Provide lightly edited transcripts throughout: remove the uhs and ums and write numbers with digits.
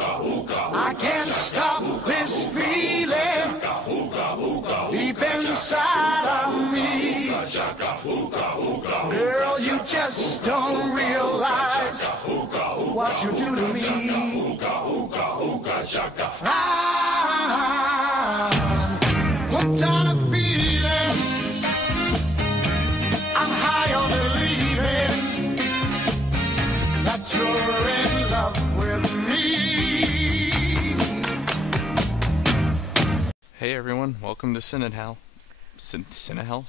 I can't stop this feeling deep inside of me. Girl, you just don't realize what you do to me. I'm hooked on a feeling. I'm high on believing that you're in love with me. Hey everyone, welcome to CineHell. CineHell?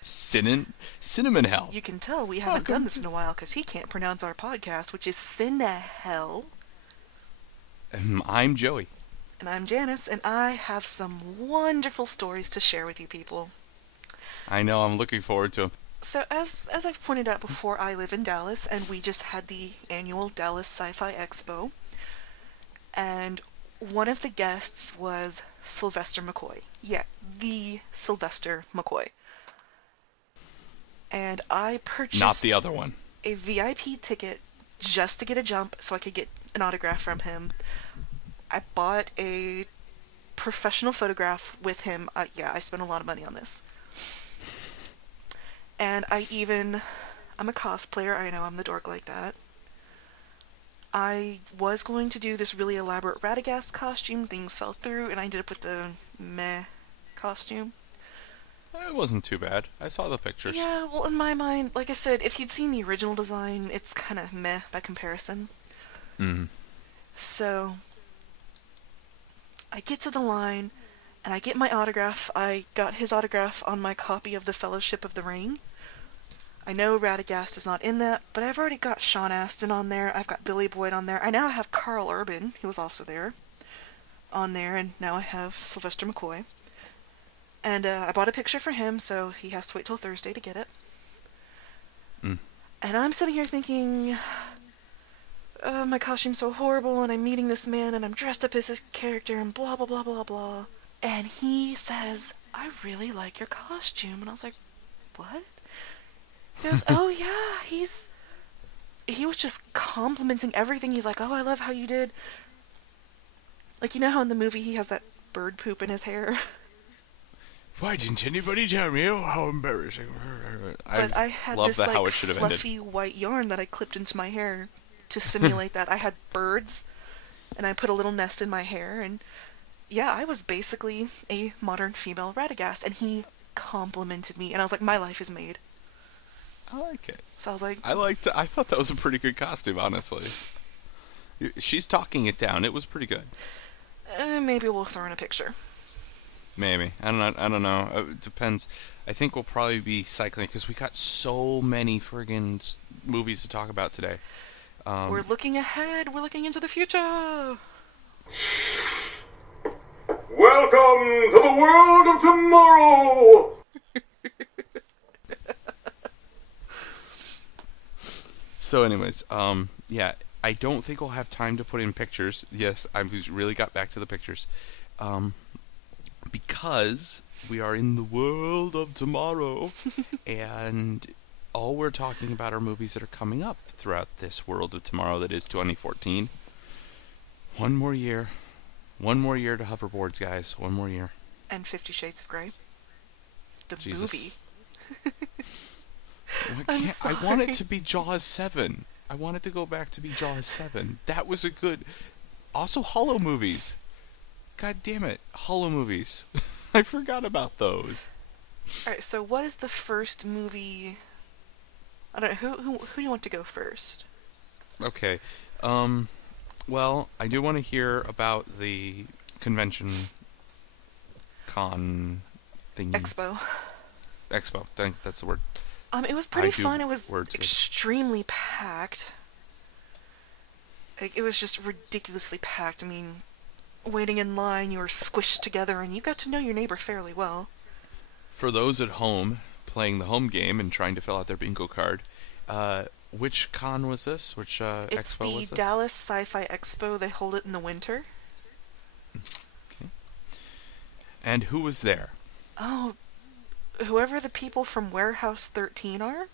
Cinnamon Hell. You can tell we haven't done this in a while because he can't pronounce our podcast, which is CineHell. I'm Joey. And I'm Janice, and I have some wonderful stories to share with you people. I know, I'm looking forward to them. So as I've pointed out before, I live in Dallas, and we just had the annual Dallas Sci-Fi Expo. And one of the guests was Sylvester McCoy. Yeah, the Sylvester McCoy. And I purchased Not the other one. a VIP ticket just to get a jump so I could get an autograph from him. I bought a professional photograph with him. Yeah, I spent a lot of money on this. And I'm a cosplayer. I know, I'm the dork like that. I was going to do this really elaborate Radagast costume. Things fell through, and I ended up with the meh costume. It wasn't too bad. I saw the pictures. Yeah, well, in my mind, like I said, if you'd seen the original design, it's kind of meh by comparison. Mm. So I get to the line, and I get my autograph. I got his autograph on my copy of the Fellowship of the Ring. I know Radagast is not in that, but I've already got Sean Astin on there. I've got Billy Boyd on there. I now have Carl Urban, who was also there, on there, and now I have Sylvester McCoy. And I bought a picture for him, so he has to wait till Thursday to get it. Mm. And I'm sitting here thinking, my costume's so horrible, and I'm meeting this man, and I'm dressed up as his character, and blah, blah, blah, blah, blah. And he says, I really like your costume. And I was like, what? He goes, oh yeah, he was just complimenting everything. He's like, oh, I love how you did. Like, you know how in the movie he has that bird poop in his hair? Why didn't anybody tell me? Oh, how embarrassing. But I had love this that like how it should have ended. fluffy white yarn that I clipped into my hair to simulate that. I had birds, and I put a little nest in my hair, and yeah, I was basically a modern female Radagast, and he complimented me, and I was like, my life is made. I like it. So I was like, I thought that was a pretty good costume, honestly. She's talking it down. It was pretty good. Maybe we'll throw in a picture. Maybe. I don't know. It depends. I think we'll probably be cycling because we got so many friggin' movies to talk about today. We're looking ahead. We're looking into the future. Welcome to the world of tomorrow! So anyways, yeah, I don't think we'll have time to put in pictures. Yes, I really got back to the pictures. Because we are in the world of tomorrow, and all we're talking about are movies that are coming up throughout this world of tomorrow that is 2014. One more year to hoverboards, guys. One more year. And 50 Shades of Grey. The Jesus. movie. I want it to be Jaws 7. I want it to go back to be Jaws 7. That was a good... Also, Hollow movies. God damn it. Hollow movies. I forgot about those. Alright, so what is the first movie... I don't know, who do you want to go first? Okay. Well, I do want to hear about the convention con thingy. Expo. Expo. That's the word. It was pretty fun. It was extremely packed. Like, it was just ridiculously packed. I mean, waiting in line, you were squished together, and you got to know your neighbor fairly well. For those at home playing the home game and trying to fill out their bingo card, which con was this? Which expo was this? It's the Dallas Sci-Fi Expo. They hold it in the winter. Okay. And who was there? Oh, whoever the people from Warehouse 13 are?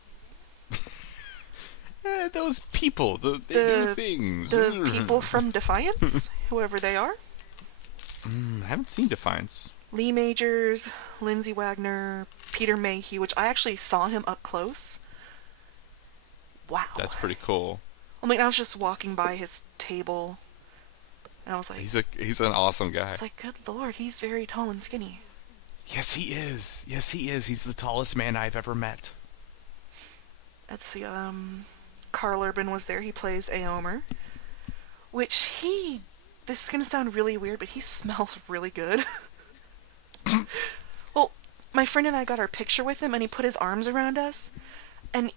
Those people, they do things. The people from Defiance, whoever they are. I haven't seen Defiance. Lee Majors, Lindsay Wagner, Peter Mayhew, which I actually saw him up close. Wow. That's pretty cool. I mean, I was just walking by his table, and I was like... He's an awesome guy. It's like, good lord, he's very tall and skinny. Yes, he is. Yes, he is. He's the tallest man I've ever met. Let's see, Carl Urban was there. He plays Aomer. Which this is going to sound really weird, but he smells really good. Well, my friend and I got our picture with him, and he put his arms around us, and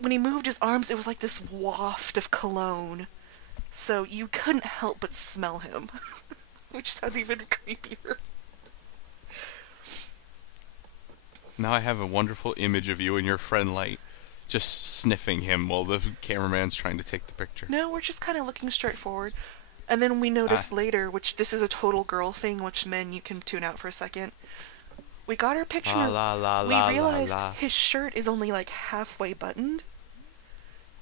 when he moved his arms, it was like this waft of cologne. So you couldn't help but smell him. Which sounds even creepier. Now I have a wonderful image of you and your friend Light just sniffing him while the cameraman's trying to take the picture. No, we're just kind of looking straight forward. And then we noticed later, which this is a total girl thing, which men, you can tune out for a second. We got our picture, we realized his shirt is only like halfway buttoned.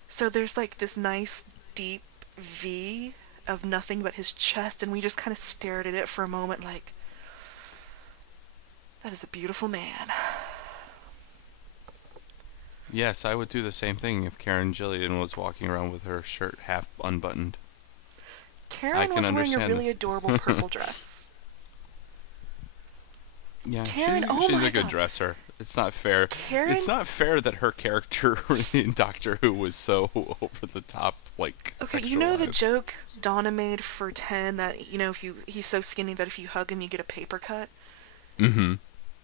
So there's like this nice deep V of nothing but his chest, and we just kind of stared at it for a moment like, that is a beautiful man. Yes, I would do the same thing if Karen Gillian was walking around with her shirt half unbuttoned. Karen was wearing a really adorable purple dress. Yeah, Karen, she's a good dresser. It's not fair. It's not fair that her character in Doctor Who was so over the top, like, okay, sexualized. You know the joke Donna made for 10 that, you know, he's so skinny that if you hug him you get a paper cut? Mm-hmm.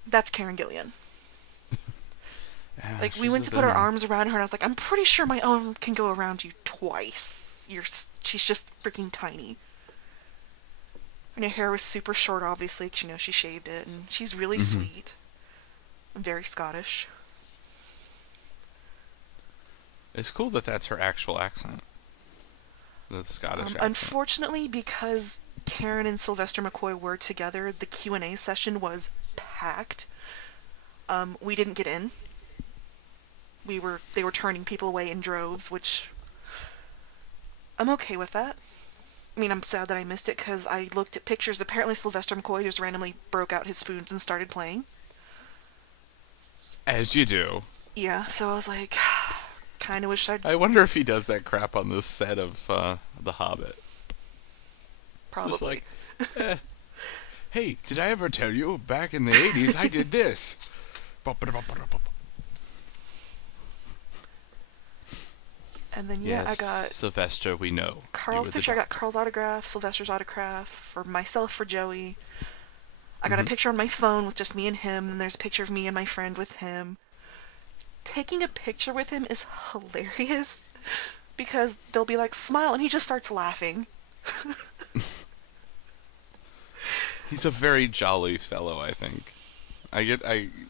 That's Karen Gillian. Yeah, like, we went to put our arms around her, and I was like, I'm pretty sure my arm can go around you twice. She's just freaking tiny. And her hair was super short, obviously, because, you know, she shaved it, and she's really sweet. And very Scottish. It's cool that that's her actual accent. The Scottish accent. Unfortunately, because Karen and Sylvester McCoy were together, the Q&A session was packed. We didn't get in. They were turning people away in droves, which I'm okay with that. I mean, I'm sad that I missed it because I looked at pictures. Apparently Sylvester McCoy just randomly broke out his spoons and started playing. As you do. Yeah, so I was like, kind of wish I'd... I wonder if he does that crap on the set of The Hobbit. Probably. Just like, hey, did I ever tell you, back in the 80s, I did this? And then, yeah, yes, I got... Sylvester, we know. Carl's picture. I got Carl's autograph, Sylvester's autograph, for myself, for Joey. I got a picture on my phone with just me and him, and there's a picture of me and my friend with him. Taking a picture with him is hilarious, because they'll be like, smile, and he just starts laughing. He's a very jolly fellow, I think.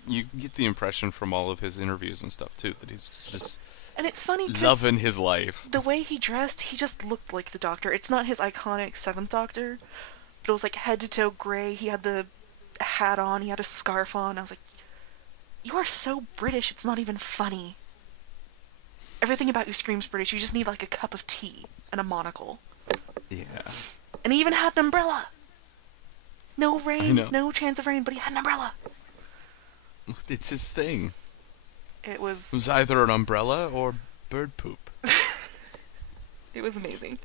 You get the impression from all of his interviews and stuff, too, that he's just... And it's funny because loving his life. The way he dressed, he just looked like the Doctor. It's not his iconic 7th Doctor, but it was like head to toe gray. He had the hat on, he had a scarf on. I was like, you are so British, it's not even funny. Everything about you screams British. You just need like a cup of tea and a monocle. Yeah. And he even had an umbrella. No rain, no chance of rain, but he had an umbrella. It's his thing. It was either an umbrella or bird poop. It was amazing.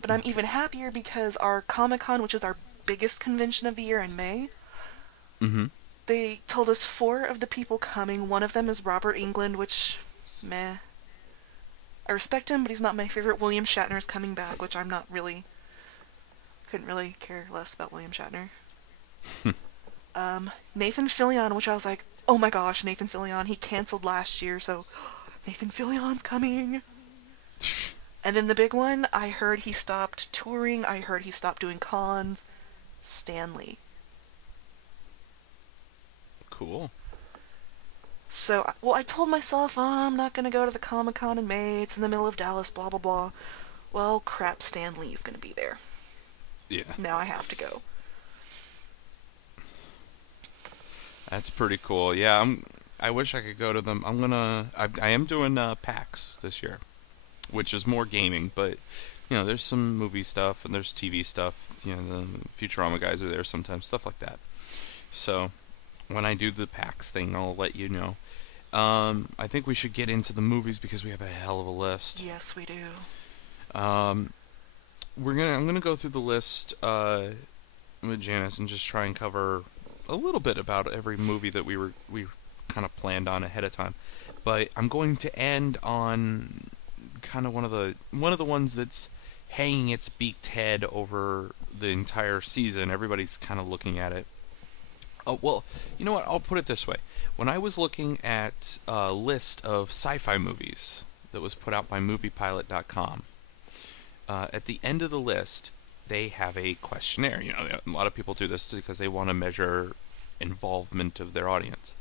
But I'm even happier because our Comic-Con, which is our biggest convention of the year in May, they told us 4 of the people coming. One of them is Robert Englund, which, meh. I respect him, but he's not my favorite. William Shatner is coming back, which I'm not really... Couldn't really care less about William Shatner. Nathan Fillion, which I was like, oh my gosh, Nathan Fillion. He canceled last year, so Nathan Fillion's coming. And then the big one, I heard he stopped touring. I heard he stopped doing cons. Stan Lee. Cool. So, well, I told myself, I'm not going to go to the Comic-Con in May. It's in the middle of Dallas, blah, blah, blah. Well, crap, Stan Lee's going to be there. Yeah. Now I have to go. That's pretty cool. Yeah, I wish I could go to them. I am doing PAX this year, which is more gaming, but there's some movie stuff and there's TV stuff. The Futurama guys are there sometimes, stuff like that. So when I do the PAX thing, I'll let you know. I think we should get into the movies because we have a hell of a list. Yes, we do. I'm gonna go through the list with Janice and just try and cover a little bit about every movie that we kind of planned on ahead of time. But I'm going to end on kind of one of the ones that's hanging its beaked head over the entire season. Everybody's kind of looking at it. Oh, well, you know what? I'll put it this way. When I was looking at a list of sci-fi movies that was put out by MoviePilot.com, at the end of the list, they have a questionnaire. A lot of people do this because they want to measure involvement of their audience.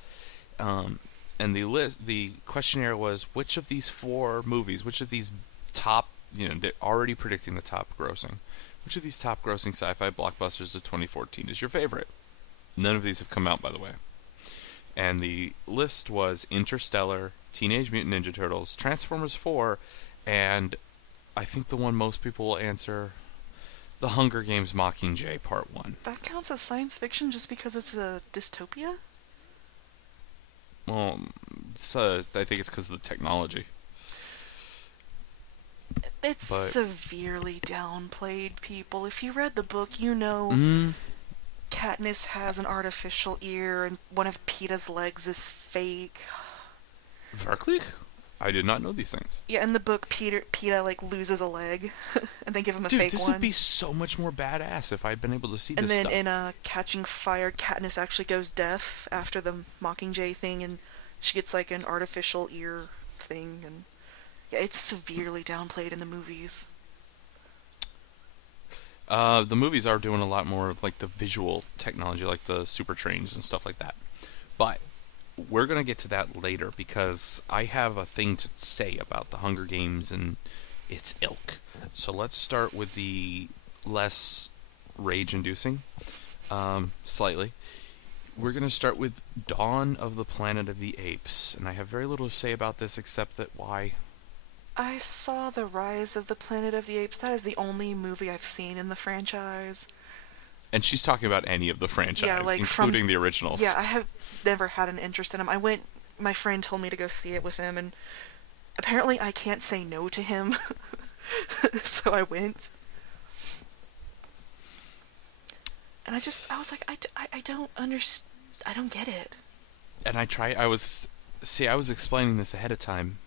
And the questionnaire was, which of these 4 movies, which of these top, they're already predicting the top grossing, which of these top grossing sci-fi blockbusters of 2014 is your favorite? None of these have come out, by the way. And the list was Interstellar, Teenage Mutant Ninja Turtles, Transformers 4, and I think the one most people will answer, The Hunger Games Mockingjay Part 1. That counts as science fiction just because it's a dystopia? Well, I think it's because of the technology. It's severely downplayed, people. If you read the book, Katniss has an artificial ear, and one of Peeta's legs is fake. Wirklich? I did not know these things. Yeah, in the book, Peeta loses a leg, and they give him a fake one. Dude, this would be so much more badass if I'd been able to see this stuff. And then in Catching Fire, Katniss actually goes deaf after the Mockingjay thing, and she gets an artificial ear thing, and yeah, it's severely downplayed in the movies. The movies are doing a lot more of the visual technology, like the super trains and stuff like that. But we're going to get to that later because I have a thing to say about the Hunger Games and its ilk. So let's start with the less rage-inducing, slightly. We're going to start with Dawn of the Planet of the Apes, and I have very little to say about this except that why... I saw The Rise of the Planet of the Apes. That is the only movie I've seen in the franchise. And she's talking about any of the franchise, including the originals. Yeah, I have never had an interest in them. My friend told me to go see it with him, and apparently I can't say no to him. So I went. And I was like, I don't understand. I don't get it. And I was explaining this ahead of time.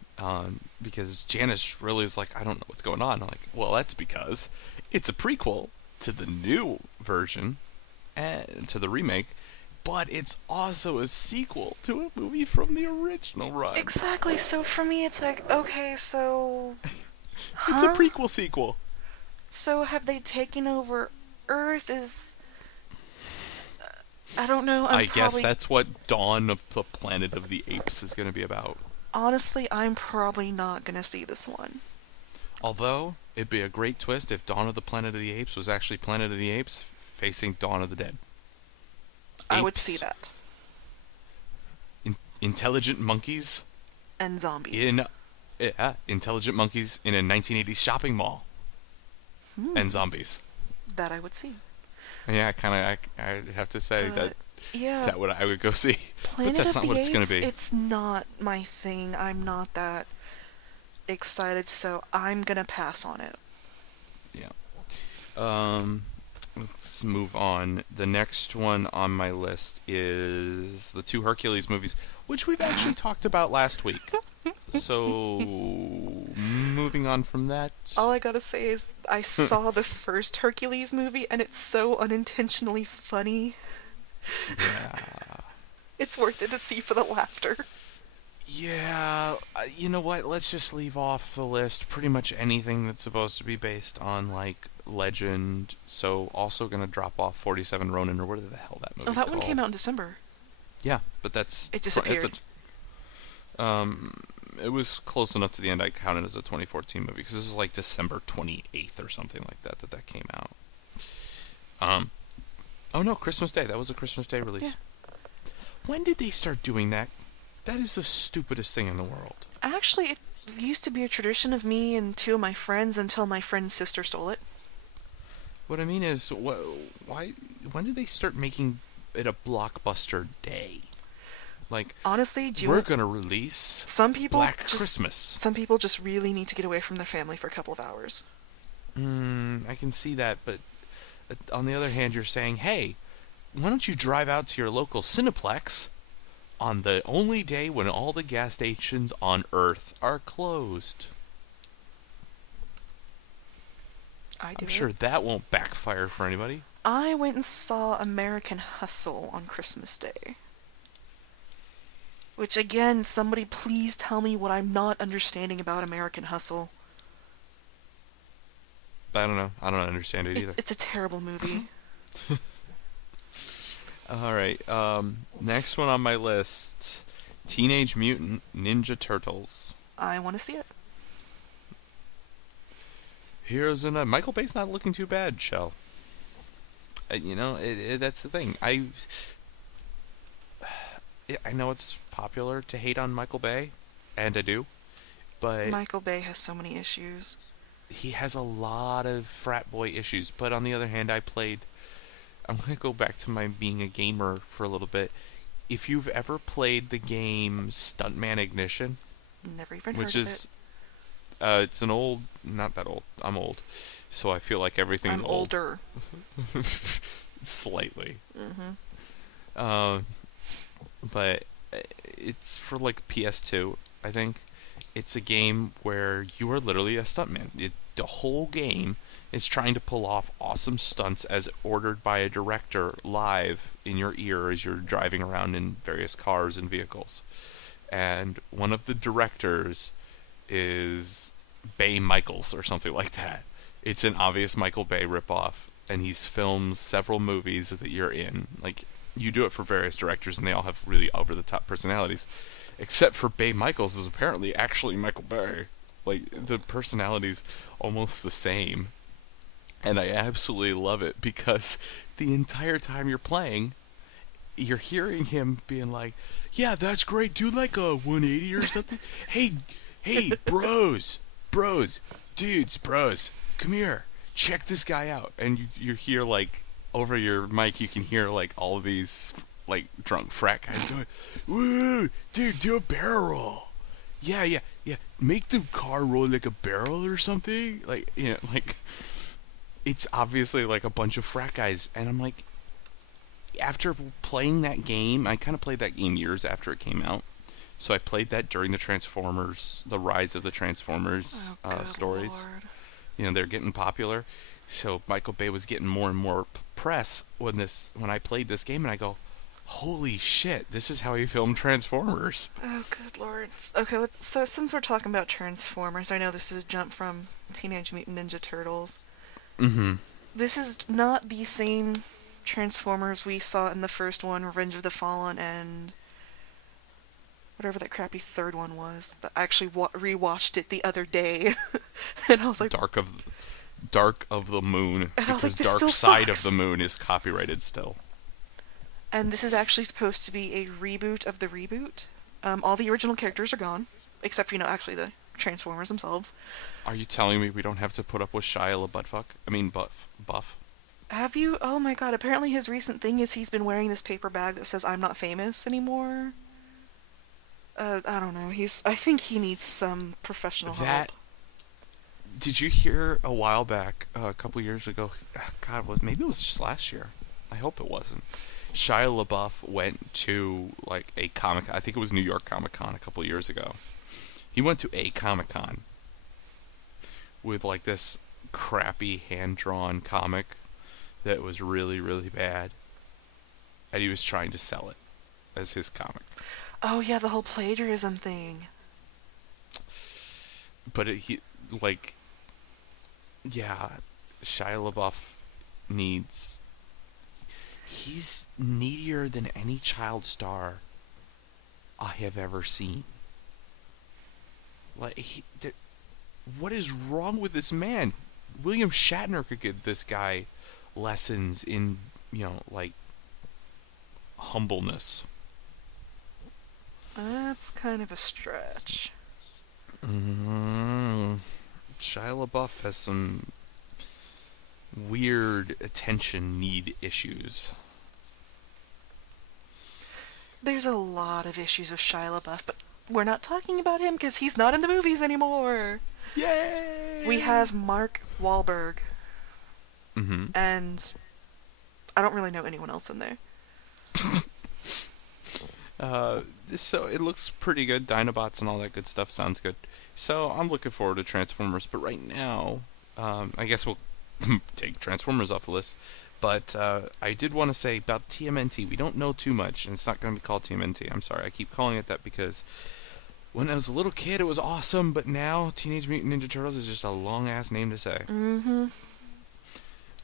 Because Janice really is like, I don't know what's going on. I'm like, well, that's because it's a prequel to the new version, and to the remake, but it's also a sequel to a movie from the original run. Exactly, so for me it's okay, so... It's a prequel sequel. So have they taken over Earth? I don't know, I guess that's what Dawn of the Planet of the Apes is going to be about. Honestly, I'm probably not going to see this one. Although, it'd be a great twist if Dawn of the Planet of the Apes was actually Planet of the Apes facing Dawn of the Dead. I would see that. Intelligent monkeys. And zombies. Intelligent monkeys in a 1980s shopping mall. And zombies. That I would see. Yeah, I have to say that... Yeah, that what I would go see. Planet but that's of not what the it's going to be. It's not my thing. I'm not that excited, so I'm going to pass on it. Yeah. Let's move on. The next one on my list is the 2 Hercules movies, which we've actually talked about last week. So, moving on from that... All I gotta say is I saw the first Hercules movie, and it's so unintentionally funny. Yeah. It's worth it to see for the laughter. Yeah, you know what? Let's just leave off the list pretty much anything that's supposed to be based on, legend. So, also gonna drop off 47 Ronin, or whatever the hell that movie's Oh, that called. one came out in December. Yeah, but that's... It disappeared. It was close enough to the end I counted as a 2014 movie, because this is December 28th or something like that came out. Oh no, Christmas Day. That was a Christmas Day release. Yeah. When did they start doing that? That is the stupidest thing in the world. Actually, it used to be a tradition of me and two of my friends until my friend's sister stole it. What I mean is, why? When did they start making it a blockbuster day? Like, Honestly, we're gonna release Black Christmas. Some people just really need to get away from their family for a couple of hours. I can see that, but on the other hand, you're saying, hey, why don't you drive out to your local Cineplex on the only day when all the gas stations on Earth are closed? I'm sure that won't backfire for anybody. I went and saw American Hustle on Christmas Day. Which, again, somebody please tell me what I'm not understanding about American Hustle. I don't know. I don't understand it either. It's a terrible movie. Alright, next one on my list, Teenage Mutant Ninja Turtles. I want to see it. Heroes in a... Michael Bay's not looking too bad, Shell. That's the thing. I know it's popular to hate on Michael Bay, and I do, but... Michael Bay has so many issues. He has a lot of frat boy issues, but on the other hand, I'm going to go back to my being a gamer for a little bit. If you've ever played the game Stuntman Ignition... Never even heard of it. It's an old... Not that old. I'm old. So I feel like everything's I'm older. Slightly. Mm-hmm. But it's for like PS2, I think. It's a game where you are literally a stuntman. The whole game is trying to pull off awesome stunts as ordered by a director live in your ear as you're driving around in various cars and vehicles. And one of the directors is Bay Michaels or something like that. It's an obvious Michael Bay ripoff, and he's filmed several movies that you're in. Like, you do it for various directors, and they all have really over-the-top personalities. Except for Bay Michaels is apparently actually Michael Bay. Like, the personality's almost the same. And I absolutely love it, because the entire time you're playing, you're hearing him being like, yeah, that's great, do like a 180 or something. Hey, bros, dudes, come here, check this guy out. And you hear, like, over your mic, you can hear, like, all of these, like, drunk frat guys going, woo, dude, do a barrel roll. Yeah, make the car roll like a barrel or something. Like, like, it's obviously, like, a bunch of frat guys. And I'm like, after playing that game, I kind of played that game years after it came out. So I played that during the Rise of the Transformers stories. Lord. They're getting popular. So Michael Bay was getting more and more press when I played this game, and I go, holy shit, this is how he filmed Transformers. Oh, good lord. Okay, so since we're talking about Transformers, I know this is a jump from Teenage Mutant Ninja Turtles. Mm-hmm. This is not the same Transformers we saw in the first one, Revenge of the Fallen, and whatever that crappy third one was. I actually rewatched it the other day, and I was like... Dark of the Moon, and because like, Dark Side of the Moon is copyrighted still. And this is actually supposed to be a reboot of the reboot. All the original characters are gone, except for, actually the Transformers themselves. Are you telling me we don't have to put up with Shia LaBeouf? Buff? Have you? Oh my god, apparently his recent thing is he's been wearing this paper bag that says, I'm not famous anymore. I don't know, I think he needs some professional help. Did you hear a while back, a couple years ago, maybe it was just last year, I hope it wasn't, Shia LaBeouf went to, like, a Comic-Con, I think it was New York Comic-Con a couple years ago. He went to a Comic-Con with, like, this crappy hand-drawn comic that was really, really bad, and he was trying to sell it as his comic. Oh yeah, the whole plagiarism thing. But Shia LaBeouf he's needier than any child star I have ever seen. Like, what is wrong with this man? William Shatner could give this guy lessons in, like, humbleness. That's kind of a stretch. Shia LaBeouf has some weird attention need issues. There's a lot of issues with Shia LaBeouf, but we're not talking about him because he's not in the movies anymore. Yay! We have Mark Wahlberg, and I don't really know anyone else in there. So it looks pretty good. Dinobots and all that good stuff sounds good. So I'm looking forward to Transformers, but right now, I guess we'll take Transformers off the list. But I did want to say about TMNT, we don't know too much, and it's not going to be called TMNT. I'm sorry, I keep calling it that because when I was a little kid, it was awesome, but now Teenage Mutant Ninja Turtles is just a long-ass name to say.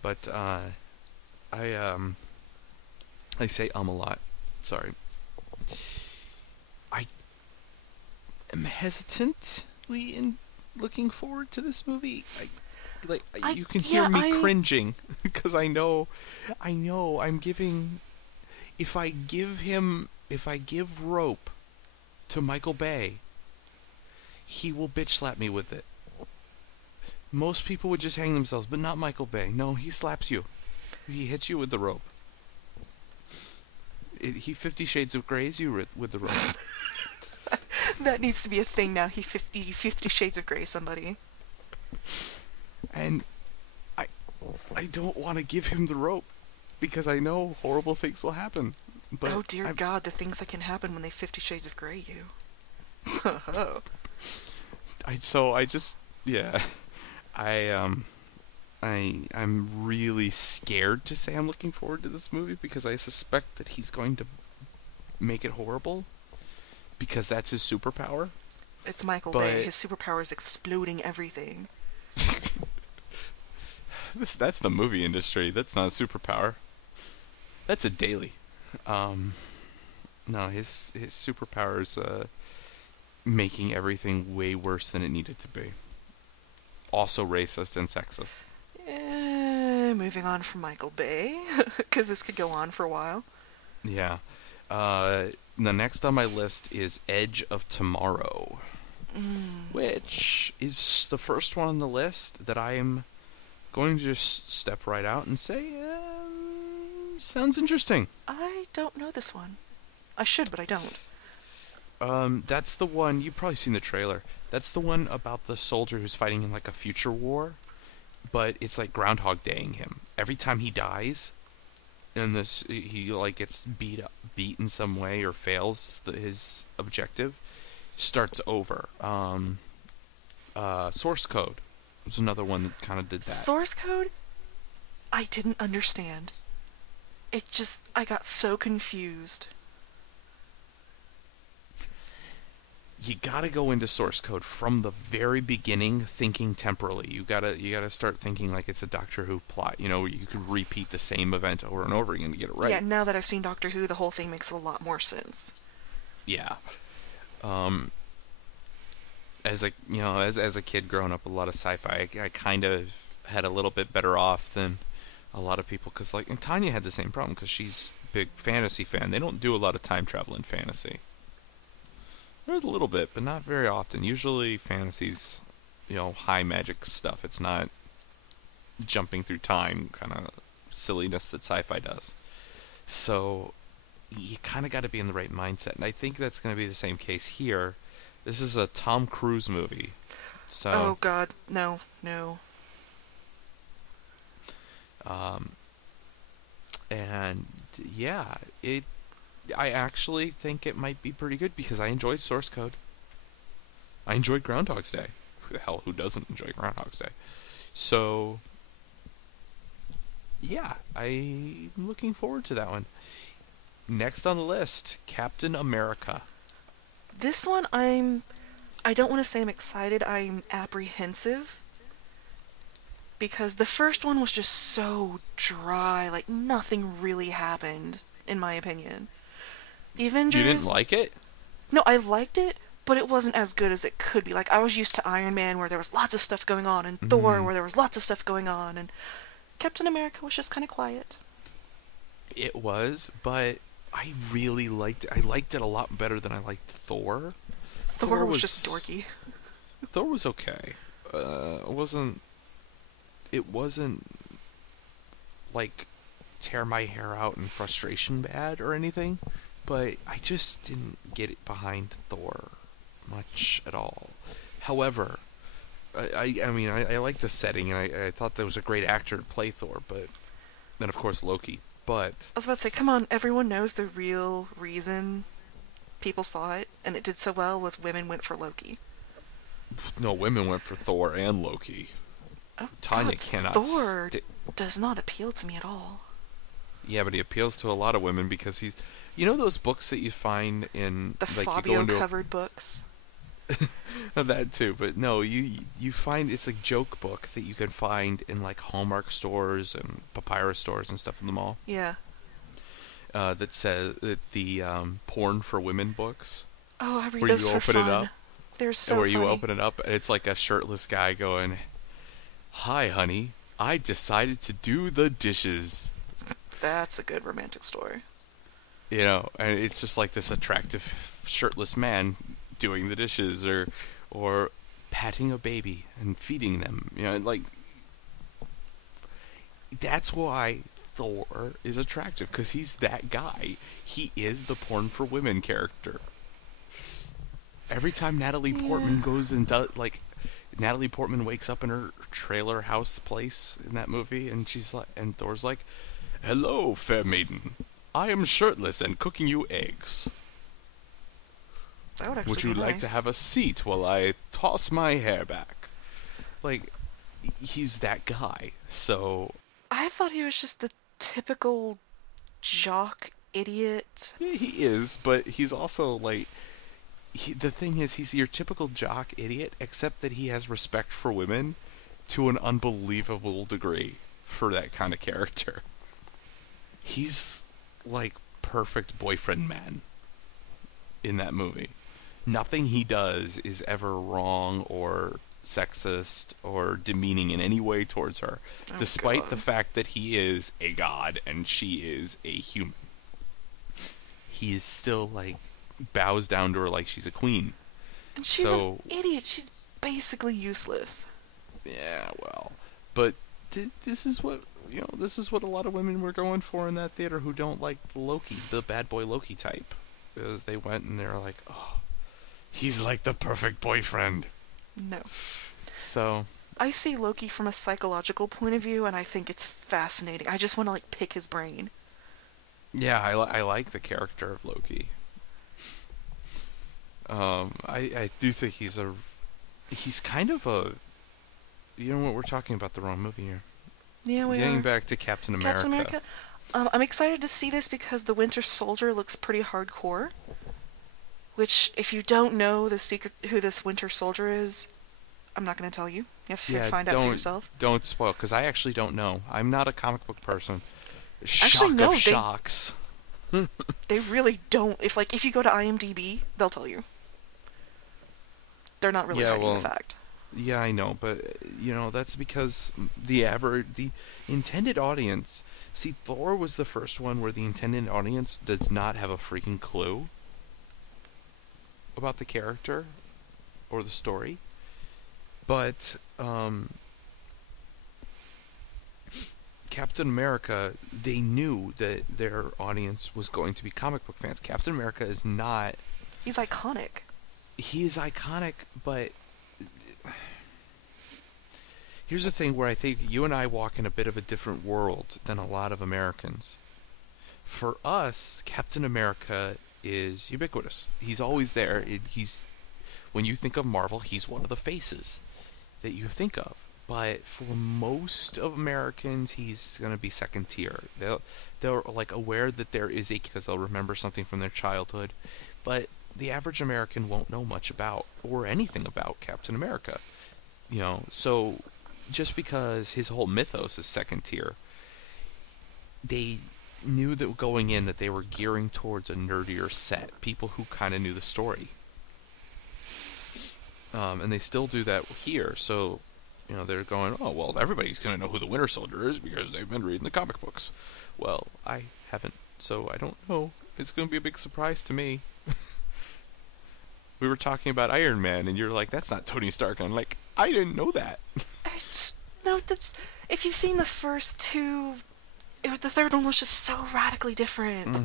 But I say a lot. Sorry. I am hesitantly looking forward to this movie. You can hear me cringing because I know I'm giving. If I give rope to Michael Bay, he will bitch slap me with it. Most people would just hang themselves, but not Michael Bay. No, he slaps you. He hits you with the rope. He 50 Shades of Grey's you with the rope. That needs to be a thing now. He 50 Shades of Grey somebody. And I don't want to give him the rope because I know horrible things will happen. But oh dear God, the things that can happen when they 50 Shades of Grey you. I'm really scared to say I'm looking forward to this movie because I suspect that he's going to make it horrible because that's his superpower. It's Michael Bay. His superpower is exploding everything. That's the movie industry. That's not a superpower. That's a daily. No, his superpower is making everything way worse than it needed to be. Also racist and sexist. Moving on from Michael Bay, because this could go on for a while. Yeah. The next on my list is Edge of Tomorrow, which is the first one on the list that I am going to just step right out and say, sounds interesting. I don't know this one. I should, but I don't. That's the one, you've probably seen the trailer. That's the one about the soldier who's fighting in like a future war, but it's like Groundhog Daying him. Every time he dies, and he like gets beat in some way or fails his objective, starts over. Source Code was another one that kind of did that. Source Code? I didn't understand. I got so confused. You gotta go into Source Code from the very beginning, thinking temporally. You gotta start thinking like it's a Doctor Who plot. You know, you could repeat the same event over and over again to get it right. Yeah, now that I've seen Doctor Who, the whole thing makes a lot more sense. Yeah. As a kid growing up, a lot of sci-fi, I kind of had a little bit better off than a lot of people, because and Tanya had the same problem because she's a big fantasy fan. They don't do a lot of time travel in fantasy. There's a little bit, but not very often. Usually fantasy's, high magic stuff. It's not jumping through time kind of silliness that sci-fi does. So you kind of got to be in the right mindset. And I think that's going to be the same case here. This is a Tom Cruise movie. So oh God, no. And yeah, I actually think it might be pretty good because I enjoyed Source Code. I enjoyed Groundhog's Day. Who the hell, who doesn't enjoy Groundhog's Day? So, yeah, I'm looking forward to that one. Next on the list, Captain America. This one, I don't want to say I'm excited, I'm apprehensive. Because the first one was just so dry, like nothing really happened, in my opinion. The Avengers... You didn't like it? No, I liked it, but it wasn't as good as it could be. Like, I was used to Iron Man, where there was lots of stuff going on, and Thor, where there was lots of stuff going on, and Captain America was just kind of quiet. It was, but I really liked it. I liked it a lot better than I liked Thor. Thor was just dorky. Thor was okay. It wasn't like tear my hair out in frustration bad or anything, but I just didn't get it behind Thor much at all. However, I mean, I like the setting, and I thought there was a great actor to play Thor, but then of course Loki. But I was about to say, come on, everyone knows the real reason people saw it, and it did so well, was women went for Loki. no, women went for Thor and Loki. Oh, Tanya God, cannot. Thor does not appeal to me at all. Yeah, but he appeals to a lot of women because he's. You know those books that you find in The like Fabio you go into covered books. that too, but no, you find it's a joke book that you can find in like Hallmark stores and papyrus stores and stuff in the mall. Yeah. That says that the porn for women books. Oh, I read where those you for open fun. it up, They're so where funny. you open it up and it's like a shirtless guy going, "Hi, honey, I decided to do the dishes." That's a good romantic story. You know, and it's just like this attractive shirtless man doing the dishes or patting a baby and feeding them. You know, like that's why Thor is attractive, because he's that guy. He is the porn for women character. Every time Natalie Portman goes and does, like, Natalie Portman wakes up in her trailer house place in that movie, and she's like, and Thor's like, "Hello, fair maiden. I am shirtless and cooking you eggs. That would actually Would you be like to nice. have a seat while I toss my hair back?" Like, he's that guy. So I thought he was just the typical jock idiot. yeah, he is, but he's also like. The thing is, he's your typical jock idiot, except that he has respect for women to an unbelievable degree for that kind of character. He's like perfect boyfriend man in that movie. Nothing he does is ever wrong or sexist or demeaning in any way towards her, Oh, despite God. the fact that he is a god and she is a human. He is still like bows down to her like she's a queen. And she's So- an idiot. She's basically useless. Yeah, well, but this is what this is what a lot of women were going for in that theater who don't like Loki, the bad boy Loki type, because they went and they're like, "Oh, he's like the perfect boyfriend." No. So I see Loki from a psychological point of view, and I think it's fascinating. I just want to, like, pick his brain. yeah, I like the character of Loki. I do think he's kind of a. You know what? We're talking about the wrong movie here. Yeah, we Getting are. back to Captain America. Captain America. I'm excited to see this because the Winter Soldier looks pretty hardcore. Which, if you don't know the secret who this Winter Soldier is, I'm not going to tell you. You have to find out for yourself. Don't spoil, because I actually don't know. I'm not a comic book person. Shock Actually, no, of shocks. They really don't. If you go to IMDb, they'll tell you. They're not really hiding the fact. Yeah, I know, but that's because the intended audience. See, Thor was the first one where the intended audience does not have a freaking clue about the character or the story. But Captain America, they knew that their audience was going to be comic book fans. Captain America is not. He's iconic. He is iconic, but here's the thing where I think you and I walk in a bit of a different world than a lot of Americans. For us, Captain America is ubiquitous. He's always there. When you think of Marvel, he's one of the faces that you think of. But for most of Americans, he's going to be second tier. They're like aware that there is because they'll remember something from their childhood. But the average American won't know much about or anything about Captain America. So just because his whole mythos is second tier, they knew that going in that they were gearing towards a nerdier set, people who kind of knew the story. And they still do that here, so they're going, oh, well, everybody's going to know who the Winter Soldier is because they've been reading the comic books. Well, I haven't, so I don't know It's going to be a big surprise to me. We were talking about Iron Man, and you're like, that's not Tony Stark. And I'm like, I didn't know that. No, that's... If you've seen the first two, the third one was just so radically different.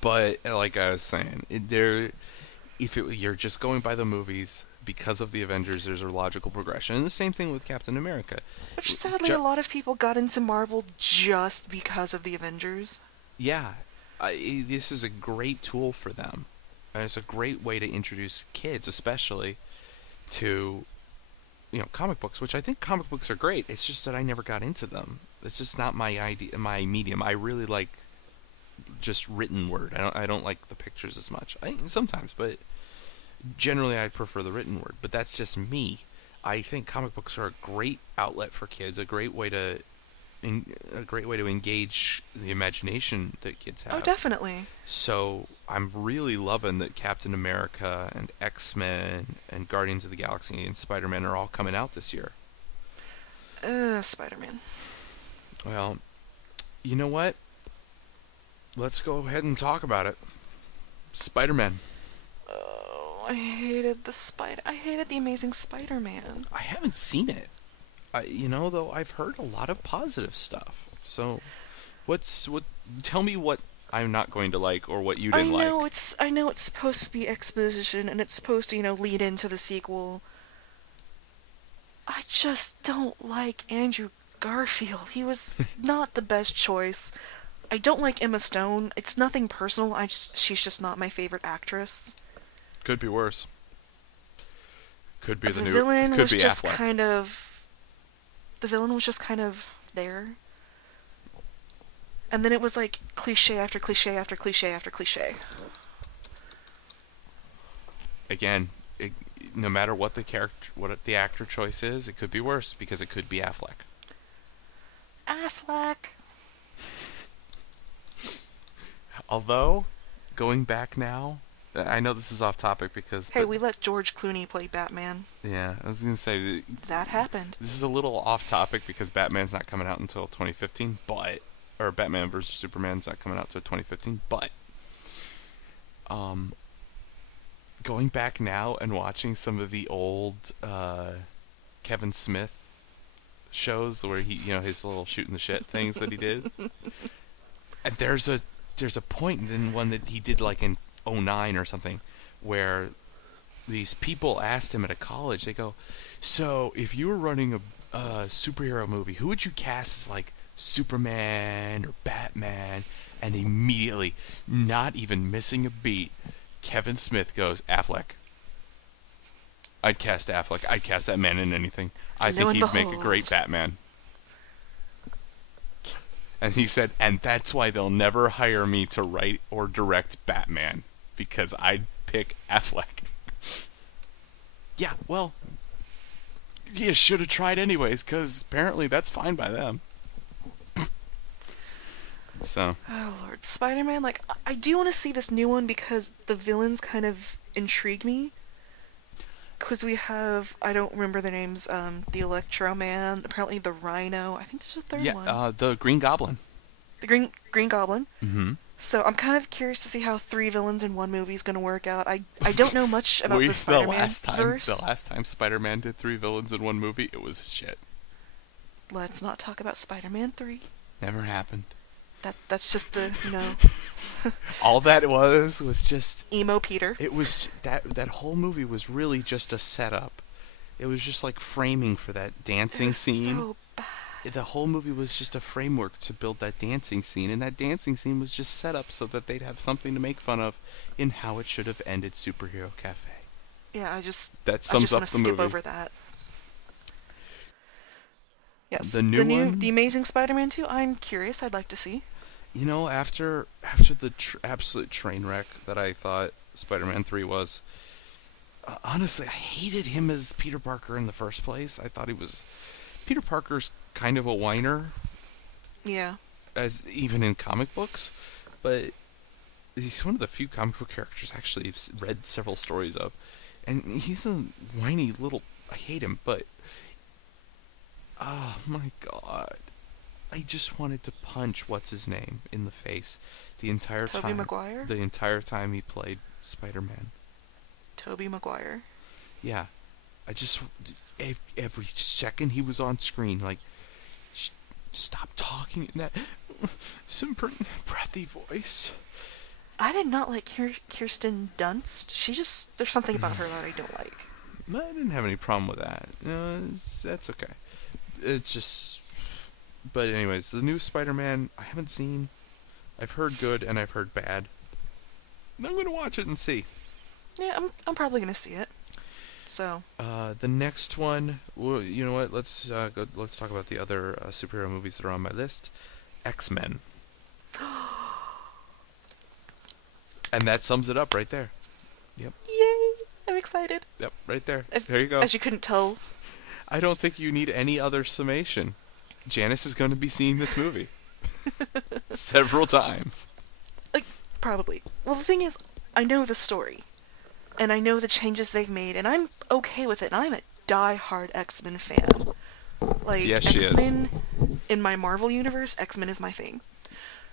But, like I was saying, you're just going by the movies, because of the Avengers, there's a logical progression. And the same thing with Captain America. Which, sadly, a lot of people got into Marvel just because of the Avengers. Yeah. This is a great tool for them. And it's a great way to introduce kids, especially, to, comic books, which I think comic books are great. It's just that I never got into them. It's just not my medium. I really like just written word. I don't like the pictures as much. Sometimes, but generally I prefer the written word. But that's just me. I think comic books are a great outlet for kids, a great way to engage the imagination that kids have. Oh, definitely. So I'm really loving that Captain America and X-Men and Guardians of the Galaxy and Spider-Man are all coming out this year. Spider-Man. Well, you know what? Let's go ahead and talk about it. Spider-Man. Oh, I hated the Amazing Spider-Man. I haven't seen it. Though I've heard a lot of positive stuff. So, tell me what I'm not going to like or what you didn't like. I know it's supposed to be exposition and it's supposed to, lead into the sequel. I just don't like Andrew Garfield. He was not the best choice. I don't like Emma Stone. It's nothing personal. She's just not my favorite actress. Could be worse. Could be the villain could was be just Affleck. The villain was just kind of there. And then it was like cliche after cliche after cliche after cliche. Again, no matter what the actor choice is, it could be worse because it could be Affleck. Affleck. Although, going back now, I know this is off topic because... Hey, we let George Clooney play Batman. Yeah, I was going to say... That happened. This is a little off topic because Batman's not coming out until 2015, or Batman vs. Superman's not coming out until 2015, but... going back now and watching some of the old Kevin Smith shows where he, his little shooting the shit things that he did. And there's a point in one that he did like in 2009 or something where these people asked him at a college, they go, so if you were running a superhero movie, who would you cast as like Superman or Batman? And immediately, not even missing a beat, Kevin Smith goes, Affleck. I'd cast Affleck. I'd cast that man in anything. I think he'd make a great Batman. And he said, and that's why they'll never hire me to write or direct Batman, because I'd pick Affleck. Yeah, well, you should have tried anyways, because apparently that's fine by them. So. Oh, Lord. Spider-Man, I do want to see this new one because the villains kind of intrigue me. Because we have, I don't remember their names, the Electro Man, apparently the Rhino, I think there's a third one. Yeah, the Green Goblin. The Green Goblin? Mm-hmm. So I'm kind of curious to see how 3 villains in one movie is going to work out. I don't know much about the Spider-Man verse. The last time Spider-Man did 3 villains in one movie, it was shit. Let's not talk about Spider-Man 3. Never happened. That's just the, All that was just... Emo Peter. It was... That whole movie was really just a setup. It was just like framing for that dancing scene. So bad. The whole movie was just a framework to build that dancing scene, and that dancing scene was just set up so that they'd have something to make fun of in how it should have ended Superhero Cafe. Yeah, That sums up the movie. Skip over that. Yes, the new one, The Amazing Spider-Man 2, I'm curious. I'd like to see. After the absolute train wreck that I thought Spider-Man 3 was, honestly, I hated him as Peter Parker in the first place. I thought Peter Parker's kind of a whiner. Yeah. As even in comic books, but he's one of the few comic book characters actually I've read several stories of, and he's a whiny little. I hate him, but oh my god, I just wanted to punch what's his name in the face the entire Tobey time. Maguire? The entire time he played Spider-Man. Tobey Maguire. Yeah, I just every second he was on screen, like, stop talking in that super breathy voice. I did not like Kirsten Dunst. There's something about her that I don't like. I didn't have any problem with that. That's okay. It's just... But anyways, the new Spider-Man, I haven't seen. I've heard good and I've heard bad. I'm going to watch it and see. Yeah, I'm probably going to see it. So. The next one, well, you know what? Let's talk about the other superhero movies that are on my list. X-Men. And that sums it up right there. Yep. Yay! I'm excited. Yep, right there. There you go. As you couldn't tell. I don't think you need any other summation. Janice is going to be seeing this movie. Several times. Like, probably. Well, the thing is, I know the story. And I know the changes they've made, and I'm okay with it. And I'm a die-hard X-Men fan. Like, yes, she is. X-Men, in my Marvel universe, X-Men is my thing.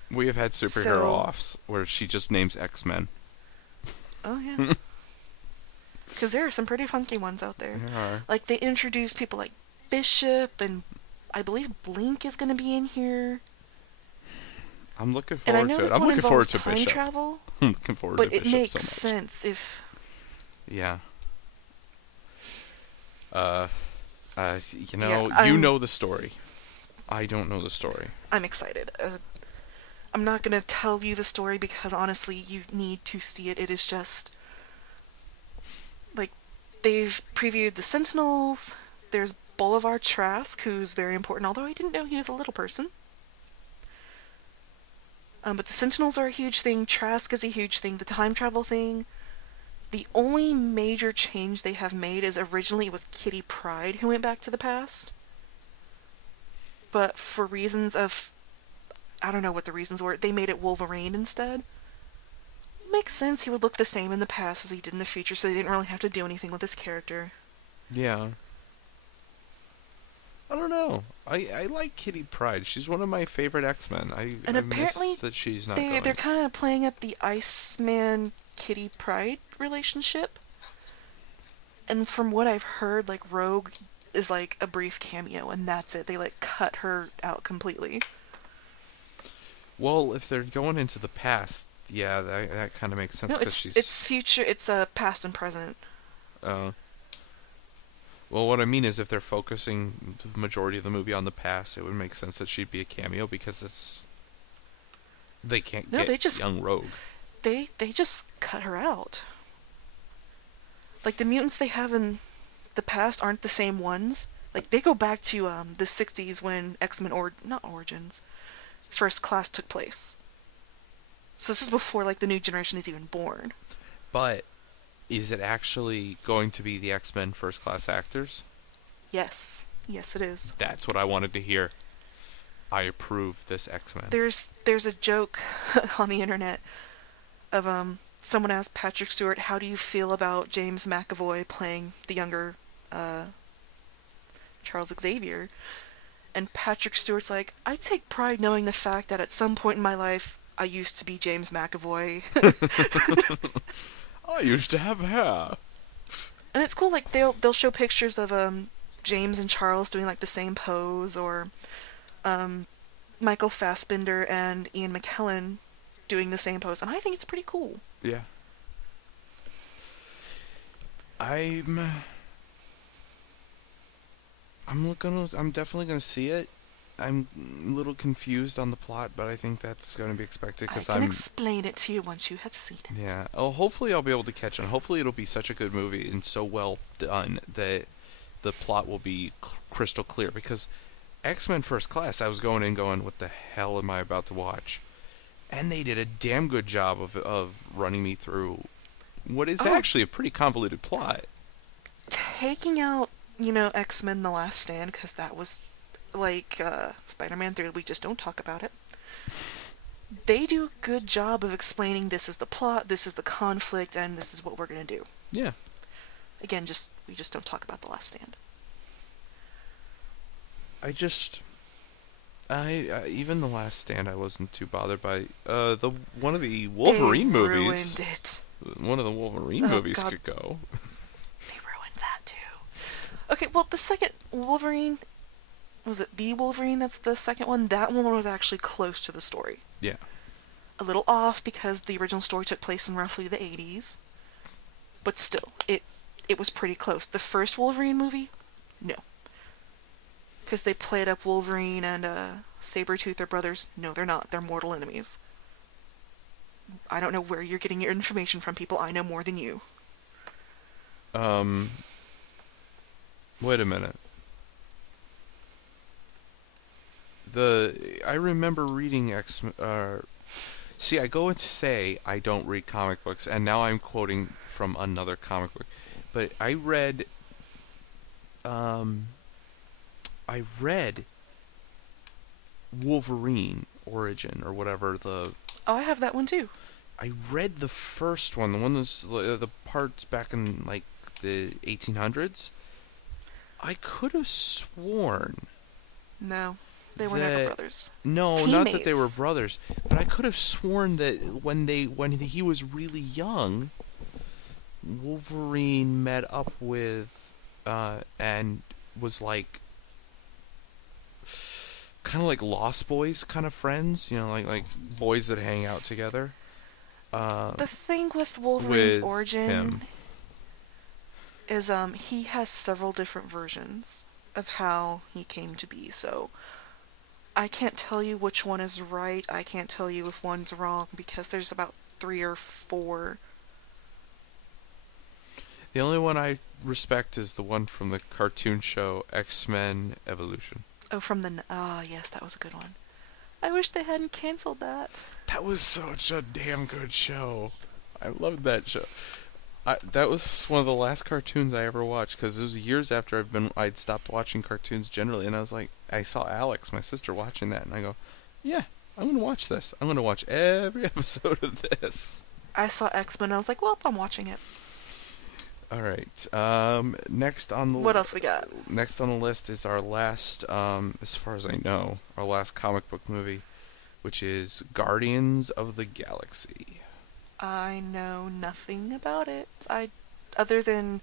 We have had superhero offs where she just names X-Men. Oh, yeah. Because there are some pretty funky ones out there. There are. Like, they introduce people like Bishop, and I believe Blink is going to be in here. I'm looking And I forward know to it. this I'm one looking forward involves to time Bishop. travel, I'm looking forward but to it Bishop makes so much. sense if... Yeah. You know, Yeah, you know the story. I don't know the story. I'm excited. I'm not going to tell you the story because, honestly, you need to see it. It is just... Like, they've previewed the Sentinels. There's Bolivar Trask, who's very important, although I didn't know he was a little person. But the Sentinels are a huge thing. Trask is a huge thing. The time travel thing. The only major change they have made is originally it was Kitty Pryde who went back to the past. But for reasons of... I don't know what the reasons were. They made it Wolverine instead. Makes sense. He would look the same in the past as he did in the future, so they didn't really have to do anything with his character. Yeah. I don't know. I like Kitty Pryde. She's one of my favorite X-Men. I apparently miss that she's not going. They're kind of playing up the Iceman Kitty Pryde relationship. And from what I've heard, like, Rogue is like a brief cameo, and that's it. They like cut her out completely. Well, if they're going into the past, yeah, that kind of makes sense. No, she's... it's future. It's past and present. Well, what I mean is, if they're focusing the majority of the movie on the past, it would make sense that she'd be a cameo because they can't get young Rogue. They just cut her out. Like, the mutants they have in the past aren't the same ones. Like, they go back to the 60s when X-Men not Origins, First Class took place. So this is before, like, the new generation is even born. But is it actually going to be the X-Men First Class actors? Yes. Yes, it is. That's what I wanted to hear. I approve this X-Men. There's a joke on the internet of someone asked Patrick Stewart, how do you feel about James McAvoy playing the younger Charles Xavier? And Patrick Stewart's like, I take pride knowing the fact that at some point in my life I used to be James McAvoy. I used to have hair. And it's cool, like, they'll show pictures of James and Charles doing, like, the same pose, or Michael Fassbender and Ian McKellen doing the same pose, and I think it's pretty cool. Yeah. I'm definitely gonna see it. I'm a little confused on the plot, but I think that's going to be expected because I can explain it to you once you have seen it. Yeah. Oh, hopefully I'll be able to catch on. Hopefully it'll be such a good movie and so well done that the plot will be crystal clear. Because X-Men First Class, I was going in going, what the hell am I about to watch? And they did a damn good job of running me through what is actually a pretty convoluted plot. Taking out, X-Men The Last Stand, because that was like Spider-Man 3, we just don't talk about it. They do a good job of explaining this is the plot, this is the conflict, and this is what we're going to do. Yeah. Again, we just don't talk about The Last Stand. Even The Last Stand I wasn't too bothered by. One of the Wolverine they movies. ruined it. One of the Wolverine movies God. could go. They ruined that too. Okay, well, the second Wolverine, was it the Wolverine? That's the second one. That one was actually close to the story. Yeah. A little off because the original story took place in roughly the 80s, but still, it was pretty close. The first Wolverine movie, no. Because they played up Wolverine and Sabretooth are brothers. No, they're not. They're mortal enemies. I don't know where you're getting your information from, people. I know more than you. Wait a minute. I remember reading see, I go and say I don't read comic books, and now I'm quoting from another comic book. But I read Wolverine Origin, or whatever Oh, I have that one too. I read the first one, the one that's the parts back in, like, the 1800s. I could have sworn... No, they were never brothers. No, Teammates. not that they were brothers, but I could have sworn that when he was really young, Wolverine met up with and was like kind of like Lost Boys kind of friends, you know, like boys that hang out together. The thing with Wolverine's with origin him. is he has several different versions of how he came to be, so I can't tell you which one is right. I can't tell you if one's wrong because there's about 3 or 4. The only one I respect is the one from the cartoon show X-Men Evolution. Oh, from the... yes, that was a good one. I wish they hadn't canceled that. That was such a damn good show. I loved that show. That was one of the last cartoons I ever watched, because it was years after I'd stopped watching cartoons generally, and I was like, I saw Alex, my sister, watching that, and I go, yeah, I'm going to watch this. I'm going to watch every episode of this. I saw X-Men and I was like, well, I'm watching it. All right. Next on the What else we got? Next on the list is our last, as far as I know, our last comic book movie, which is Guardians of the Galaxy. I know nothing about it. Other than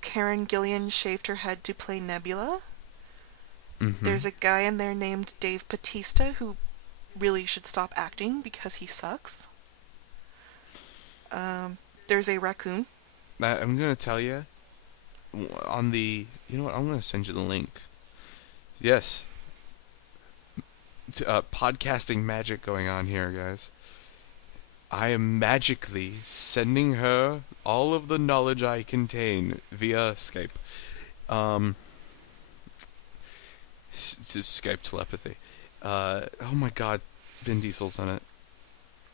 Karen Gillian shaved her head to play Nebula. Mm-hmm. There's a guy in there named Dave Bautista who really should stop acting because he sucks. There's a raccoon. I'm going to tell you, on the... You know what? I'm going to send you the link. Yes. Podcasting magic going on here, guys. I am magically sending her all of the knowledge I contain via Skype. It's Skype telepathy. Oh my god, Vin Diesel's in it.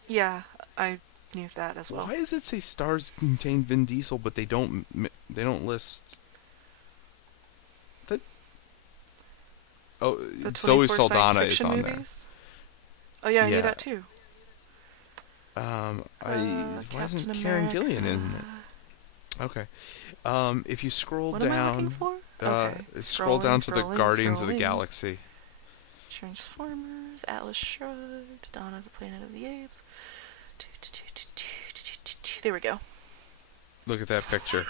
Yeah, I knew that as well. Why does it say stars contain Vin Diesel, but they don't list... Oh, The Zoe 24 science Saldana is fiction on movies? Oh yeah, I knew Yeah. that too. there. Why isn't Captain Karen Gillian in America. it? Okay. If you scroll What am I looking down, for? Okay. scroll down to the Scrolling, Guardians of the scrolling. Galaxy. Transformers, Atlas Shrugged, Dawn of the Planet of the Apes. There we go. Look at that picture.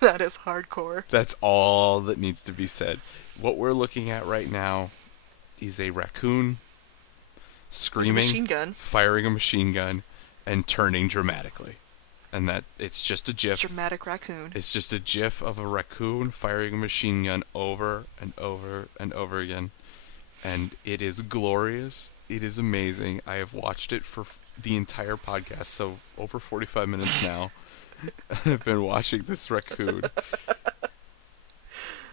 That is hardcore. That's all that needs to be said. What we're looking at right now is a raccoon screaming, Machine gun. firing a machine gun, and turning dramatically. And that it's just a GIF. Dramatic raccoon. It's just a GIF of a raccoon firing a machine gun over and over and over again. And it is glorious. It is amazing. I have watched it for the entire podcast, so over 45 minutes now. I've been watching this raccoon.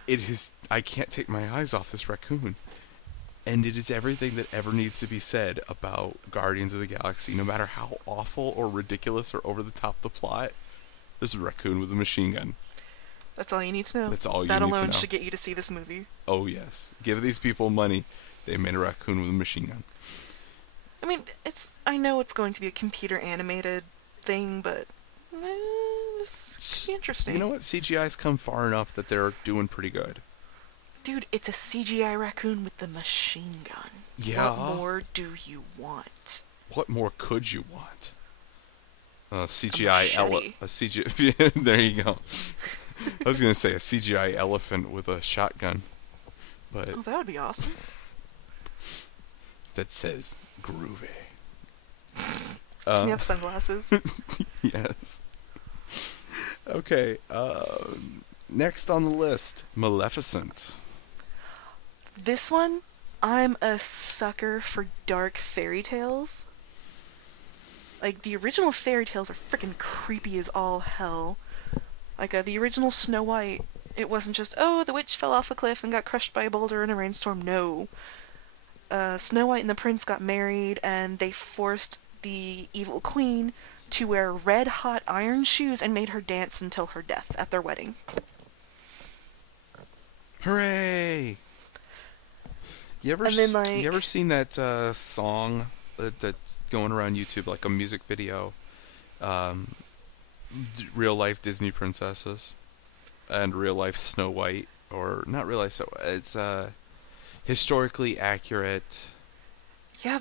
It is... I can't take my eyes off this raccoon. And it is everything that ever needs to be said about Guardians of the Galaxy. No matter how awful or ridiculous or over the top the plot, there's a raccoon with a machine gun. That's all you need to know. That's all you that need to alone know. should get you to see this movie. Oh yes. Give these people money. They made a raccoon with a machine gun. I mean, I know it's going to be a computer animated thing, but this could be interesting. You know what? CGI's come far enough that they're doing pretty good. Dude, it's a CGI raccoon with the machine gun. Yeah. What more do you want? What more could you want? CGI machete. a CGI. There you go. I was gonna say a CGI elephant with a shotgun, but Oh, that would be awesome. that says groovy. Can you have sunglasses? Yes. Okay. Next on the list, Maleficent. This one, I'm a sucker for dark fairy tales. Like, the original fairy tales are freaking creepy as all hell. Like, the original Snow White, it wasn't just, oh, the witch fell off a cliff and got crushed by a boulder in a rainstorm. No. Snow White and the prince got married, and they forced the evil queen to wear red-hot iron shoes and made her dance until her death at their wedding. Hooray! You ever And then, like- you ever seen that song that's going around YouTube, like a music video? Real life Disney princesses and real life Snow White, or not real life. So it's historically accurate. Yeah,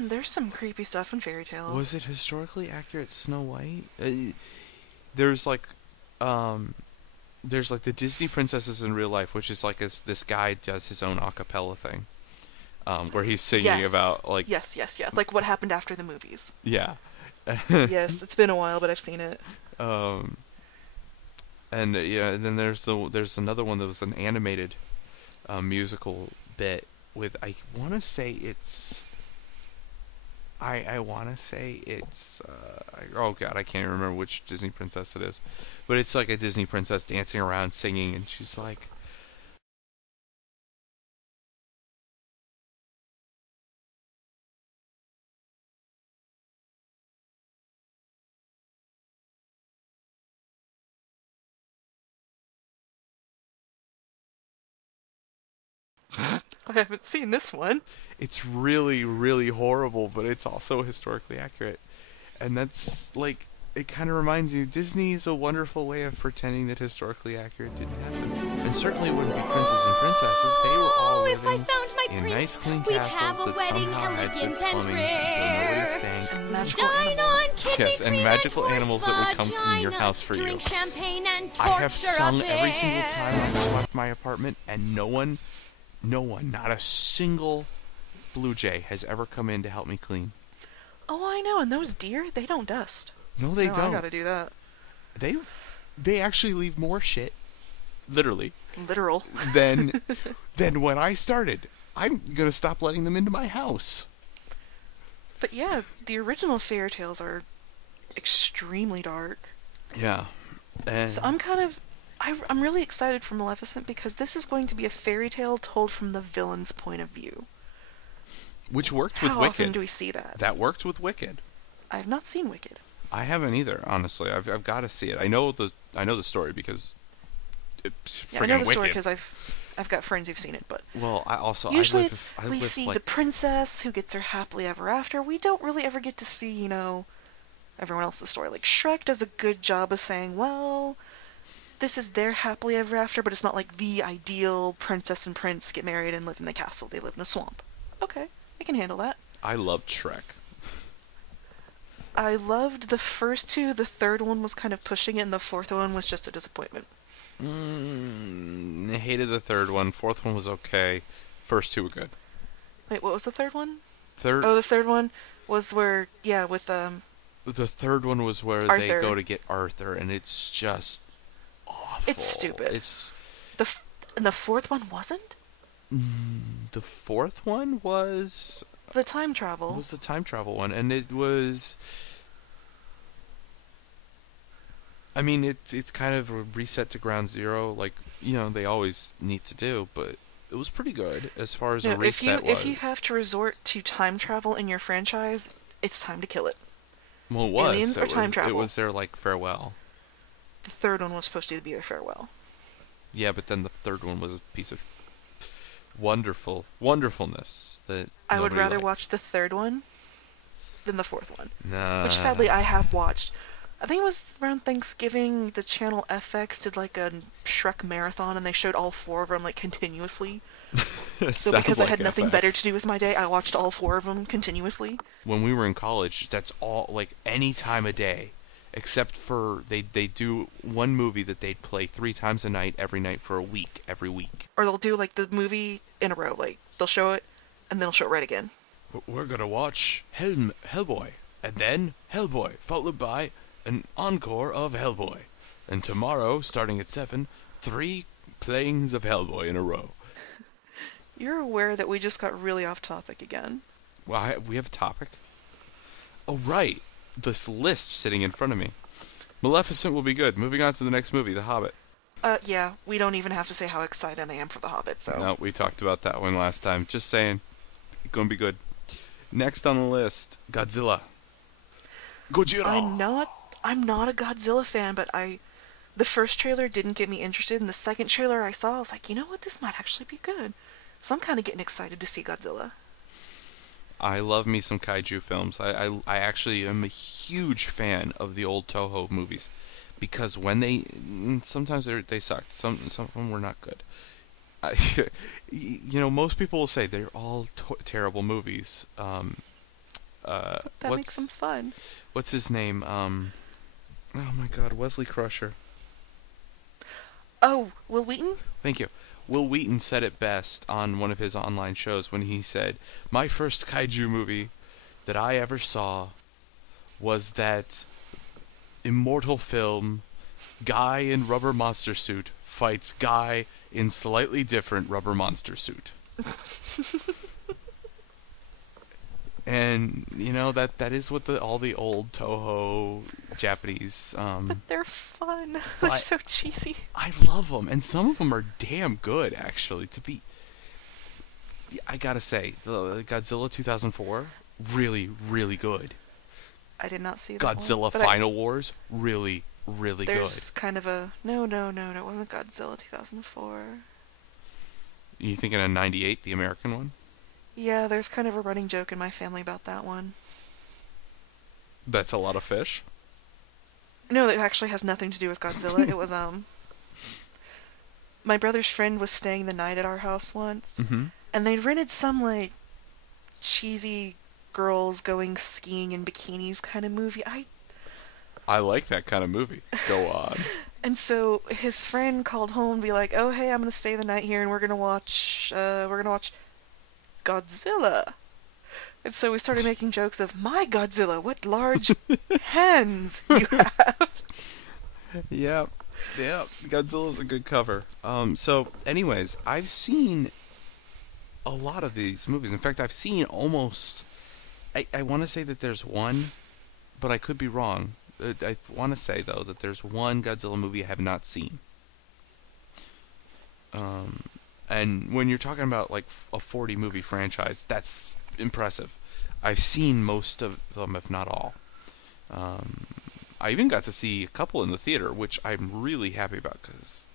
there's some creepy stuff in fairy tales. Was it historically accurate Snow White? There's like the Disney princesses in real life, which is like this guy does his own a cappella thing, where he's singing Yes. about like Yes. Like what happened after the movies. yeah. Yes, it's been a while, but I've seen it. And yeah, and then there's another one that was an animated musical bit with I want to say it's oh god, I can't even remember which Disney princess it is, but it's like a Disney princess dancing around singing, and she's like, I haven't seen this one. it's really, really horrible, but it's also historically accurate. And that's, like, it kind of reminds you, Disney is a wonderful way of pretending that historically accurate didn't happen. And certainly wouldn't be princes and princesses. They were all Oh, if I living found my in prince, nice, clean we'd castles have a that wedding somehow had good elegant and plumbing, rare. so nobody stank. And magical Dine animals. on kidney Yes, and cream magical horse animals that would come from your vagina, house for you. Drink champagne and I torture have sung a every single bear. time I've left my apartment, and no one, not a single blue jay has ever come in to help me clean. Oh, I know, and those deer, they don't dust. No, they No, don't. I gotta do that. They actually leave more shit, literally, Literal. than when I started. I'm gonna stop letting them into my house. But yeah, the original fairy tales are extremely dark. Yeah, and So I'm really excited for Maleficent because this is going to be a fairy tale told from the villain's point of view. which worked with How Wicked. often do we see that? That worked with Wicked. I have not seen Wicked. I haven't either, honestly. I've got to see it. I know the story because it's Yeah, I know friggin' the story Wicked. because I've got friends who've seen it, but Well, I also usually I we live see like, the princess who gets her happily ever after. We don't really ever get to see, everyone else's story. Like Shrek does a good job of saying, well, this is their happily ever after, but it's not like the ideal princess and prince get married and live in the castle. They live in a swamp. Okay, I can handle that. I loved Shrek. I loved the first two. The third one was kind of pushing it, and the fourth one was just a disappointment. I hated the third one. Fourth one was okay. First two were good. Wait, what was the third one? Third, Oh, the third one was where, with the third one was where they Arthur. go to get Arthur, and it's just awful. It's stupid. It's and the fourth one wasn't? the fourth one was The time travel. the time travel one, and it was. I mean, it's kind of a reset to ground zero, like they always need to do, but it was pretty good as far as a No, reset was. if you have to resort to time travel in your franchise, it's time to kill it. Well, it was. aliens or time travel? It was their farewell. The third one was supposed to be their farewell. Yeah, but then the third one was a piece of wonderfulness that I would nobody rather liked. watch the third one than the fourth one. Nah. Which sadly I have watched. I think it was around Thanksgiving, the channel FX did like a Shrek marathon, and they showed all 4 of them like continuously. So because I had nothing better to do with my day, I watched all 4 of them continuously. When we were in college, that's all, like, any time of day, except for they do one movie that they'd play 3 times a night, every night for a week, every week. Or they'll do like the movie in a row, like they'll show it, and then they'll show it right again. We're gonna watch Hellboy, and then Hellboy, followed by an encore of Hellboy. And tomorrow, starting at 7, 3 playings of Hellboy in a row. You're aware that we just got really off topic again. Well, we have a topic? Oh, right. This list sitting in front of me. Maleficent will be good. Moving on to the next movie, The Hobbit. Yeah, we don't even have to say how excited I am for The Hobbit, so... No, we talked about that one last time. Just saying. It's gonna be good. Next on the list, Godzilla. Gojira! I'm not a Godzilla fan, but the first trailer didn't get me interested, and the second trailer I saw, I was like, you know what, this might actually be good. So I'm kind of getting excited to see Godzilla. I love me some kaiju films. I actually am a huge fan of the old Toho movies, because when sometimes they sucked. Some of them were not good. Most people will say they're all terrible movies. That makes them fun. What's his name? Oh my God, Wesley Crusher. Oh, Will Wheaton? Thank you. Will Wheaton said it best on one of his online shows when he said, "My first kaiju movie that I ever saw was that immortal film, guy in rubber monster suit fights guy in slightly different rubber monster suit." And that is what all the old Toho Japanese. But they're fun. They're so cheesy. I love them, and some of them are damn good, actually. I gotta say, the Godzilla 2004, really, really good. I did not see that Godzilla one, Final Wars, really, really good. There's kind of a no, it wasn't Godzilla 2004. You thinking of 98, the American one? Yeah, there's kind of a running joke in my family about that one. That's a lot of fish? No, it actually has nothing to do with Godzilla. It was, my brother's friend was staying the night at our house once, and they rented some, like, cheesy girls going skiing in bikinis kind of movie. I like that kind of movie. Go on. And so his friend called home and be like, "Oh, hey, I'm gonna stay the night here, and we're gonna watch Godzilla." And so we started making jokes of, "My Godzilla, what large hands you have." Yeah, Godzilla's a good cover. So anyways, I've seen a lot of these movies. In fact, I've seen almost, I want to say that there's one, but I could be wrong. I want to say, though, that there's one Godzilla movie I have not seen. And when you're talking about, like, a 40-movie franchise, that's impressive. I've seen most of them, if not all. I even got to see a couple in the theater, which I'm really happy about, because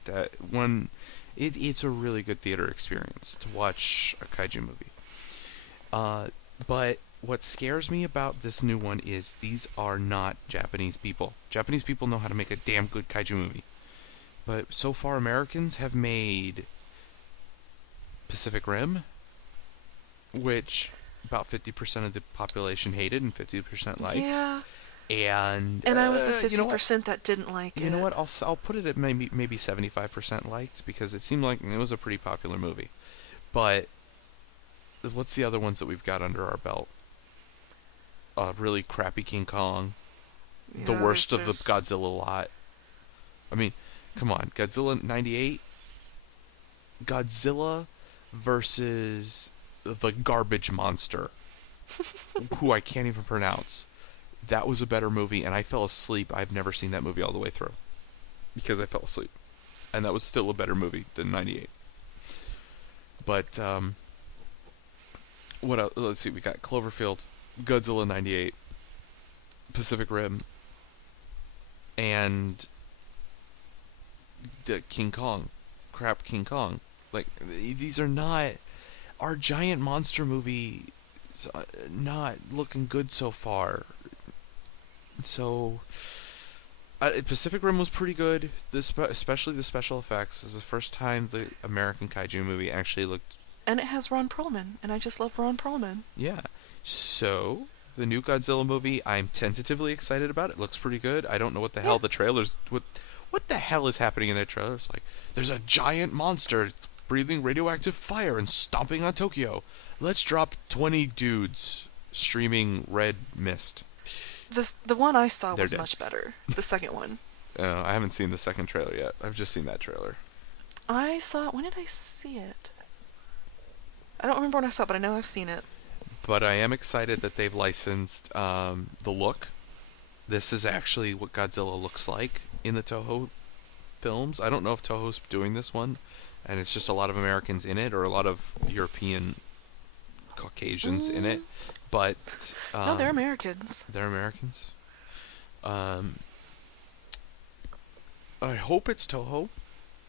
it's a really good theater experience to watch a kaiju movie. But what scares me about this new one is these are not Japanese people. Japanese people know how to make a damn good kaiju movie. But so far, Americans have made Pacific Rim, which about 50% of the population hated and 50% liked. Yeah. And I was the 50% that didn't like it. You know what? I'll put it at maybe 75% liked, because it seemed like it was a pretty popular movie. But what's the other ones that we've got under our belt? Really crappy King Kong. Yeah, the worst of the Godzilla lot. I mean, come on. Godzilla 98? Godzilla versus the garbage monster, who I can't even pronounce. That was a better movie, and I fell asleep. I've never seen that movie all the way through, because I fell asleep. And that was still a better movie than 98. But, what else? Let's see, we got Cloverfield, Godzilla 98, Pacific Rim, and the King Kong. Crap King Kong. Like, these are not... Our giant monster movie not looking good so far. So, Pacific Rim was pretty good. Especially the special effects. This is the first time the American kaiju movie actually looked. And it has Ron Perlman, and I just love Ron Perlman. Yeah. So the new Godzilla movie, I'm tentatively excited about. It looks pretty good. I don't know what the hell the trailers. What the hell is happening in that trailer? It's like there's a giant monster breathing radioactive fire and stomping on Tokyo. Let's drop 20 dudes streaming red mist. The one I saw They're was dead. much better. The second one. I haven't seen the second trailer yet. I've just seen that trailer. I saw it. When did I see it? I don't remember when I saw it, but I know I've seen it. But I am excited that they've licensed the look. This is actually what Godzilla looks like in the Toho films. I don't know if Toho's doing this one, and it's just a lot of Americans in it, or a lot of European Caucasians in it. But No, they're Americans. they're Americans. I hope it's Toho,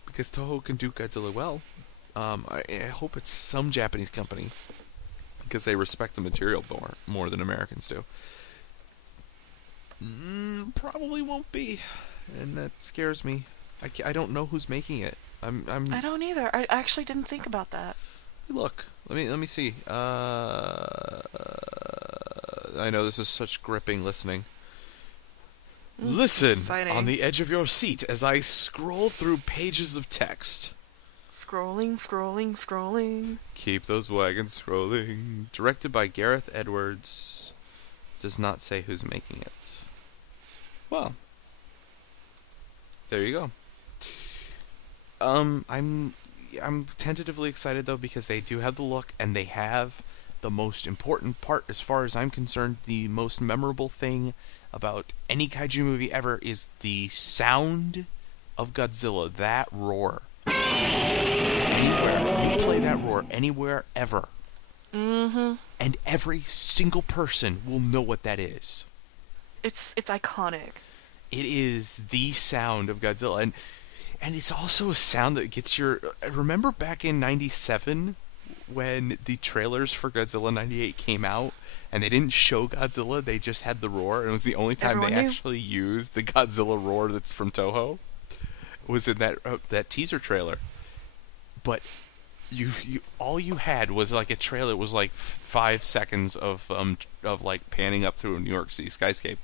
because Toho can do Godzilla well. I hope it's some Japanese company, because they respect the material more than Americans do. Probably won't be, and that scares me. I don't know who's making it. I don't either. I actually didn't think about that. Look. Let me see. I know this is such gripping listening. Listen exciting. on the edge of your seat as I scroll through pages of text. Scrolling, scrolling, scrolling. Keep those wagons scrolling. Directed by Gareth Edwards. Does not say who's making it. Well, there you go. I'm tentatively excited though, because they do have the look, and they have the most important part as far as I'm concerned. The most memorable thing about any kaiju movie ever is the sound of Godzilla. That roar. Anywhere you play that roar, anywhere ever, and every single person will know what that is. It's iconic. It is the sound of Godzilla, and it's also a sound that gets your. Remember back in '97 when the trailers for Godzilla '98 came out, and they didn't show Godzilla; they just had the roar, and it was the only time Everyone they knew. actually used the Godzilla roar that's from Toho. Was in that teaser trailer, but you all you had was like a trailer. It was like 5 seconds of like panning up through a New York City skyscape,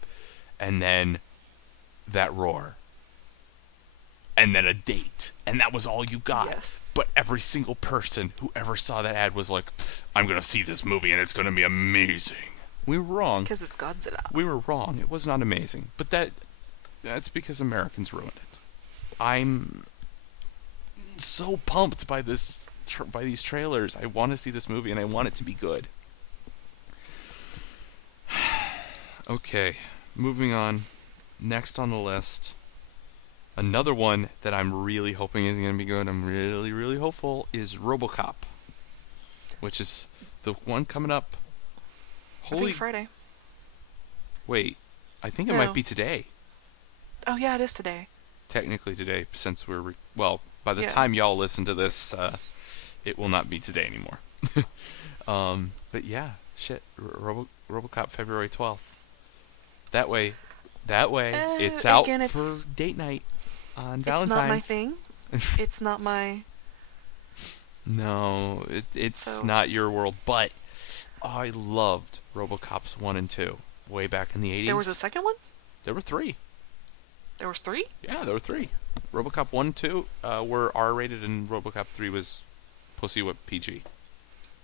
and then that roar, and then a date, and that was all you got. Yes. But every single person who ever saw that ad was like, "I'm gonna see this movie, and it's gonna be amazing." We were wrong. Because it's Godzilla. We were wrong. It was not amazing, but that's because Americans ruined it. I'm so pumped by by these trailers. I want to see this movie, and I want it to be good. Okay, moving on. Next on the list, another one that I'm really hoping is going to be good, I'm really, really hopeful, is RoboCop, which is the one coming up. I think Friday. Wait, I think it No. might be today. Oh yeah, it is today. Technically today, since we're... by the Yeah. time y'all listen to this, it will not be today anymore. But yeah, shit, RoboCop February 12th. That way, it's out again, for date night on Valentine's. It's not my thing. It's not my... No, it's So- not your world, but I loved RoboCops 1 and 2 way back in the 80s. There was a second one? There were 3. There was 3? Yeah, there were 3. RoboCop 1 and 2 were R-rated, and RoboCop 3 was Pussy Whip PG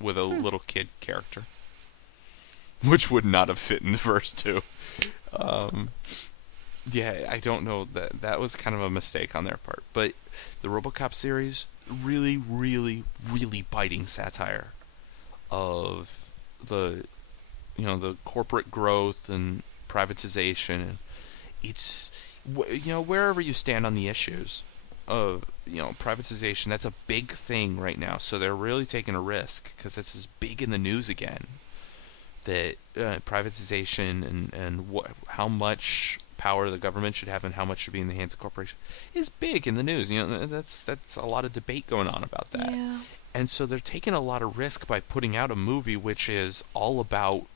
with a little kid character, which would not have fit in the first 2. Yeah, I don't know, that was kind of a mistake on their part, but the RoboCop series, really, really, really biting satire of the corporate growth and privatization, and it's, wherever you stand on the issues of, privatization, that's a big thing right now, so they're really taking a risk, because this is big in the news again, that privatization and how much power the government should have and how much should be in the hands of corporations is big in the news. That's a lot of debate going on about that. Yeah. And so they're taking a lot of risk by putting out a movie which is all about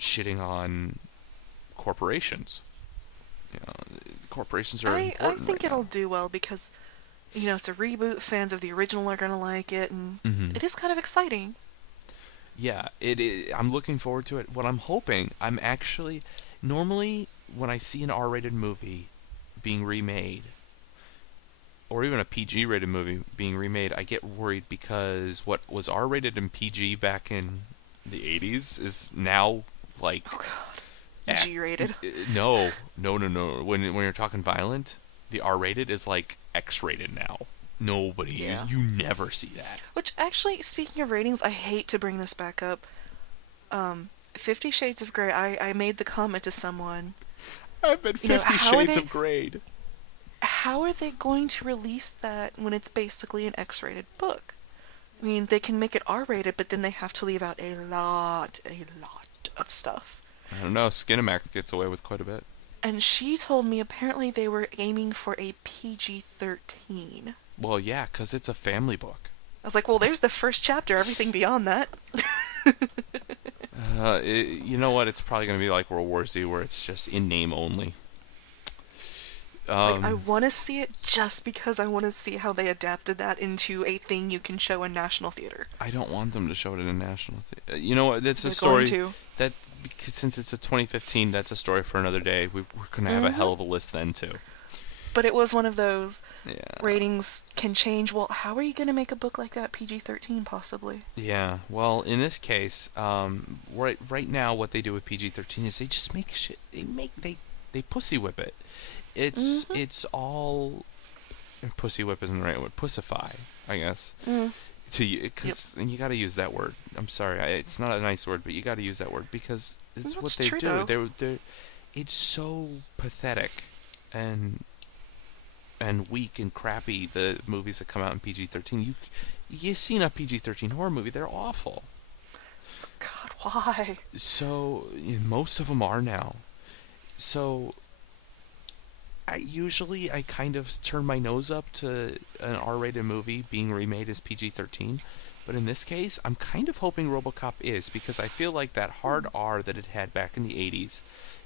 shitting on corporations. corporations are I important think right it'll now. do well because, it's a reboot. Fans of the original are gonna like it, and it is kind of exciting. Yeah, it is. I'm looking forward to it. What I'm hoping, I'm actually... Normally, when I see an R-rated movie being remade, or even a PG-rated movie being remade, I get worried because what was R-rated and PG back in the 80s is now, like... Oh god. G-rated. No. When you're talking violent, the R-rated is like X-rated now. Nobody, Yeah. you never see that. Which, actually, speaking of ratings, I hate to bring this back up. 50 Shades of Grey, I made the comment to someone, I've been 50 Shades of Grey. how are they going to release that when it's basically an X-rated book? I mean, they can make it R-rated, but then they have to leave out a lot of stuff. I don't know, Skinamax gets away with quite a bit. And she told me apparently they were aiming for a PG-13. Well, yeah, because it's a family book. I was like, well, there's the first chapter. Everything beyond that. You know what? It's probably going to be like World War Z, where it's just in name only. I want to see it just because I want to see how they adapted that into a thing you can show in National Theater. I don't want them to show it in a national theater. You know what? That's a They're story going to. that, because since it's a 2015, that's a story for another day. We're going to have a hell of a list then too. But it was one of those Yeah. ratings can change. Well, how are you going to make a book like that PG-13 possibly? Yeah. Well, in this case, right now, what they do with PG-13 is they just make shit. They pussy whip it. It's all... Pussy whip isn't the right word. Pussify, I guess. Because you got to use that word. I'm sorry, it's not a nice word, but you got to use that word because it's what they true, do. though. It's so pathetic and weak and crappy. The movies that come out in PG-13. You've seen a PG-13 horror movie. They're awful. God, why? So most of them are now. So I kind of turn my nose up to an R-rated movie being remade as PG-13, but in this case, I'm kind of hoping RoboCop is, because I feel like that hard R that it had back in the 80s,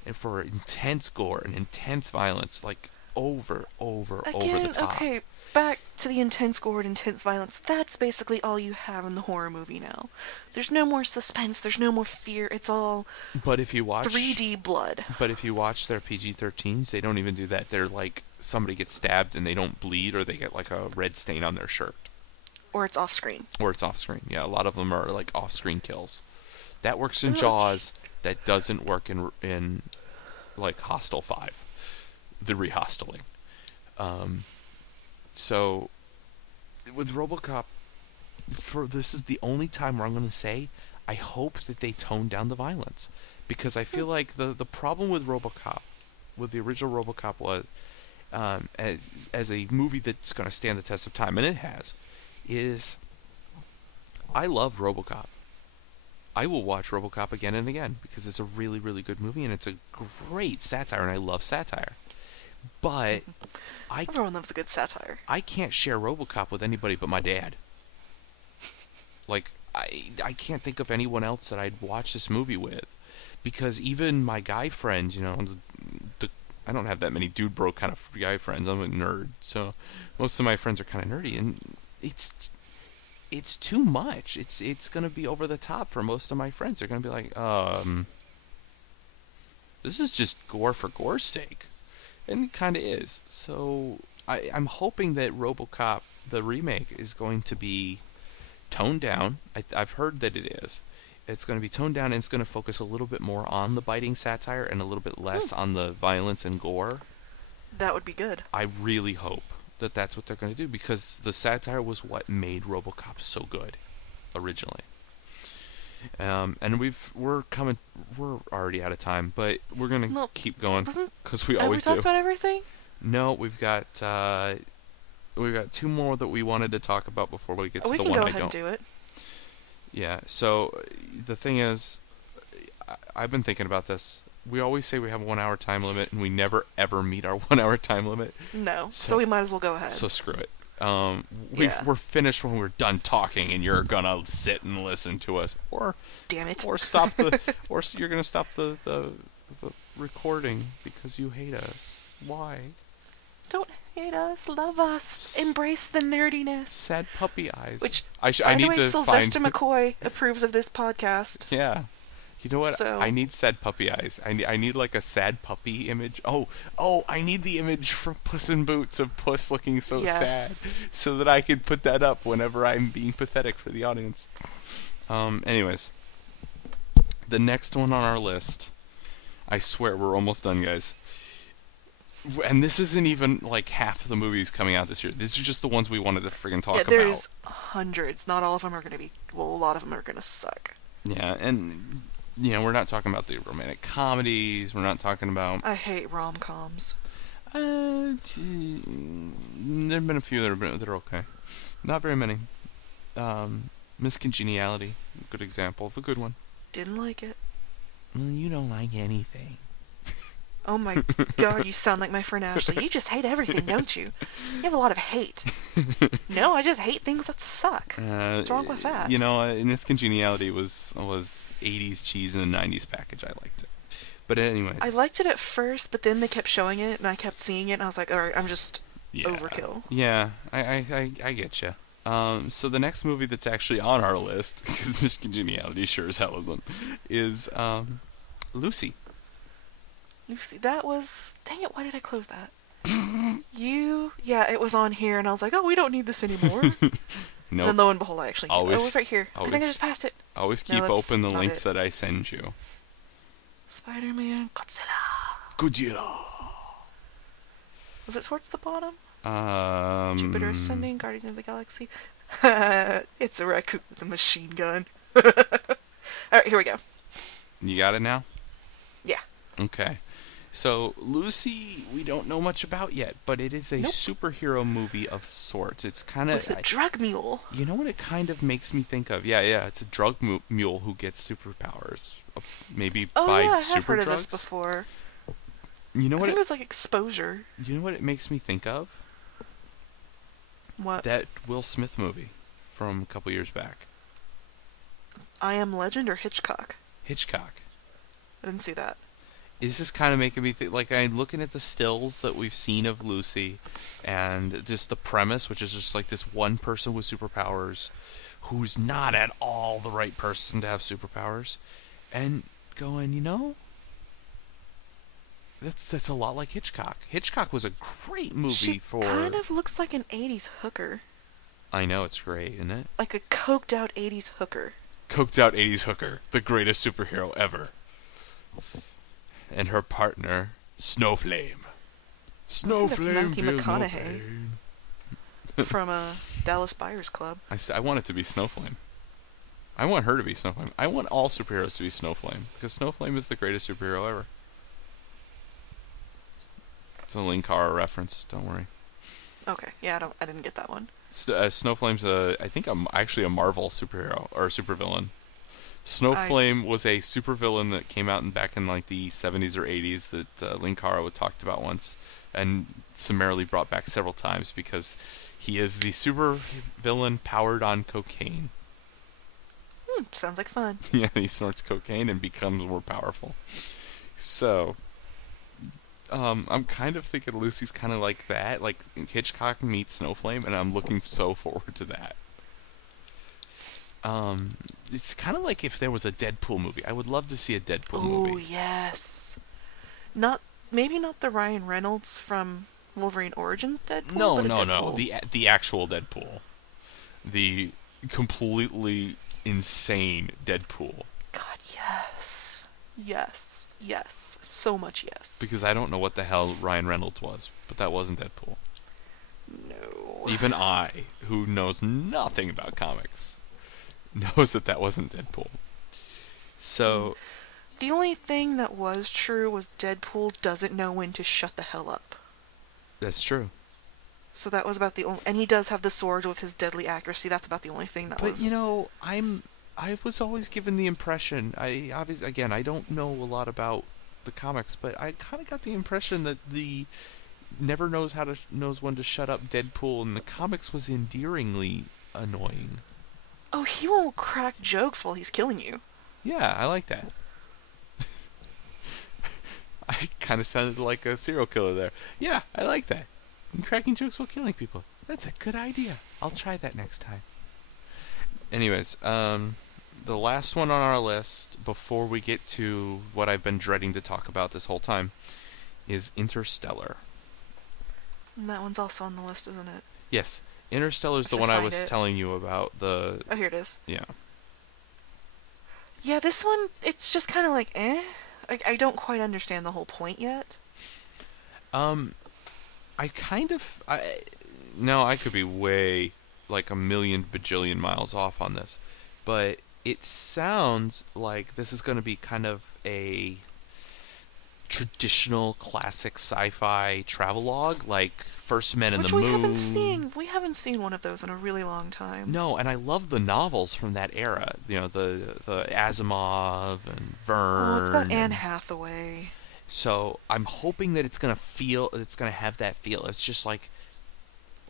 and for intense gore and intense violence, like over the top. Okay, back to the intense gore and intense violence. That's basically all you have in the horror movie now. There's no more suspense, there's no more fear, it's all But if you watch 3D blood. But if you watch their PG-13s, they don't even do that. They're like, somebody gets stabbed and they don't bleed, or they get like a red stain on their shirt. Or it's off screen. Or it's off screen. Yeah, a lot of them are like off screen kills. That works in Pretty Jaws. That doesn't work in like Hostel 5. The rehosteling. So with RoboCop, this is the only time where I'm going to say I hope that they tone down the violence, because I feel like the problem with RoboCop, with the original RoboCop, was as a movie that's going to stand the test of time, and it has, is I love RoboCop. I will watch RoboCop again and again because it's a really, really good movie and it's a great satire, and I love satire. But Everyone loves a good satire. I can't share RoboCop with anybody but my dad. Like, I can't think of anyone else that I'd watch this movie with, because even my guy friends, I don't have that many dude bro kind of guy friends. I'm a nerd, so most of my friends are kind of nerdy, and it's too much. It's gonna be over the top for most of my friends. They're gonna be like, this is just gore for gore's sake. And it kind of is. So I'm hoping that RoboCop, the remake, is going to be toned down. I've heard that it is. It's going to be toned down, and it's going to focus a little bit more on the biting satire and a little bit less on the violence and gore. That would be good. I really hope that that's what they're going to do, because the satire was what made RoboCop so good originally. And we're already out of time, but we're gonna keep going because we always do. Have we talked about everything? No, we've got 2 more that we wanted to talk about before we get to the one I don't. We can go ahead and do it. Yeah. So the thing is, I've been thinking about this. We always say we have a 1 hour time limit, and we never ever meet our 1 hour time limit. No. So we might as well go ahead. So screw it. We're finished when we're done talking, and you're gonna sit and listen to us, or damn it, or stop the, or you're gonna stop the recording because you hate us. Why? Don't hate us, love us, embrace the nerdiness. Sad puppy eyes. Which, I by need the way, to Sylvester find. McCoy approves of this podcast. Yeah. You know what? So- I need sad puppy eyes. I need like a sad puppy image. Oh! I need the image from Puss in Boots of Puss looking so Yes. sad, so that I could put that up whenever I'm being pathetic for the audience. Anyways, the next one on our list. I swear we're almost done, guys. And this isn't even like half of the movies coming out this year. These are just the ones we wanted to friggin' talk about. There's hundreds. Not all of them are going to be... Well, a lot of them are going to suck. Yeah, and we're not talking about the romantic comedies. We're not talking about. I hate rom-coms. There've been a few that are okay. Not very many. Miss Congeniality, good example of a good one. Didn't like it. Well, you don't like anything. Oh my god, you sound like my friend Ashley. You just hate everything, don't you? You have a lot of hate. No, I just hate things that suck. What's wrong with that? Miss Congeniality was 80s cheese in a 90s package. I liked it. But anyways. I liked it at first, but then they kept showing it, and I kept seeing it, and I was like, alright, I'm just overkill. Yeah, I get you. So the next movie that's actually on our list, because Miss Congeniality sure as hell isn't, is Lucy. Lucy, that was... Dang it, why did I close that? Yeah, it was on here, and I was like, oh, we don't need this anymore. Nope. And lo and behold, I actually knew it. Always- Oh, it was right here. I think I always- just passed it. Always No, keep that's open the not links it. that I send you. Spider-Man, Godzilla. Godzilla. Was it towards the bottom? Mm. Jupiter Ascending, Guardian of the Galaxy. It's a raccoon with a machine gun. Alright, here we go. You got it now? Yeah. Okay. So, Lucy, we don't know much about yet, but it is a Nope. superhero movie of sorts. It's kind of... With a drug mule. You know what it kind of makes me think of? Yeah, it's a drug mule who gets superpowers. Maybe Oh by yeah, I super have heard drugs? of this before. You know I what think it was like exposure. You know what it makes me think of? What? That Will Smith movie from a couple years back. I Am Legend or Hitchcock? Hitchcock. I didn't see that. This is kind of making me think, like, I'm looking at the stills that we've seen of Lucy, and just the premise, which is just like this one person with superpowers, who's not at all the right person to have superpowers, and going, that's a lot like Hitchcock. Hitchcock was a great movie She for... kind of looks like an 80s hooker. I know, it's great, isn't it? Like a coked out 80s hooker. Coked out 80s hooker, the greatest superhero ever. And her partner, Snowflame. that's Matthew feels no McConaughey. pain. From Dallas Buyers Club. I want it to be Snowflame. I want her to be Snowflame. I want all superheroes to be Snowflame, because Snowflame is the greatest superhero ever. It's a Linkara reference, don't worry. Okay, yeah, I didn't get that one. Snowflame's actually a Marvel superhero, or supervillain. Snowflame was a supervillain that came out back in like the 70s or 80s that Linkara talked about once, and summarily brought back several times because he is the supervillain powered on cocaine. Sounds like fun. Yeah, he snorts cocaine and becomes more powerful. So, I'm kind of thinking Lucy's kind of like that, like Hitchcock meets Snowflame, and I'm looking so forward to that. It's kind of like if there was a Deadpool movie. I would love to see a Deadpool Oh, movie. yes. Maybe not the Ryan Reynolds from Wolverine Origins Deadpool. No, but a no. Deadpool. The actual Deadpool. The completely insane Deadpool. God, yes. Yes. Yes. So much yes. Because I don't know what the hell Ryan Reynolds was, but that wasn't Deadpool. No. Even I, who knows nothing about comics, knows that wasn't Deadpool. So... The only thing that was true was Deadpool doesn't know when to shut the hell up. That's true. So that was about the only... And he does have the sword with his deadly accuracy. That's about the only thing that was... But, I was always given the impression... I don't know a lot about the comics, but I kind of got the impression that the never knows when to shut up Deadpool in the comics was endearingly annoying. Oh, he won't crack jokes while he's killing you. Yeah, I like that. I kind of sounded like a serial killer there. Yeah, I like that. And cracking jokes while killing people. That's a good idea. I'll try that next time. Anyways, the last one on our list, before we get to what I've been dreading to talk about this whole time, is Interstellar. And that one's also on the list, isn't it? Yes, Interstellar is the I one I find was it. telling you about. Oh, here it is. Yeah. Yeah, this one, it's just kind of like, eh? I don't quite understand the whole point yet. I could be way, like, a million bajillion miles off on this, but it sounds like this is going to be kind of a traditional classic sci-fi travelogue, like First Men in Which the we Moon. we haven't seen one of those in a really long time. No, and I love the novels from that era. You know, the Asimov and Verne. Oh, it's got Anne Hathaway. So I'm hoping that it's gonna have that feel. It's just like,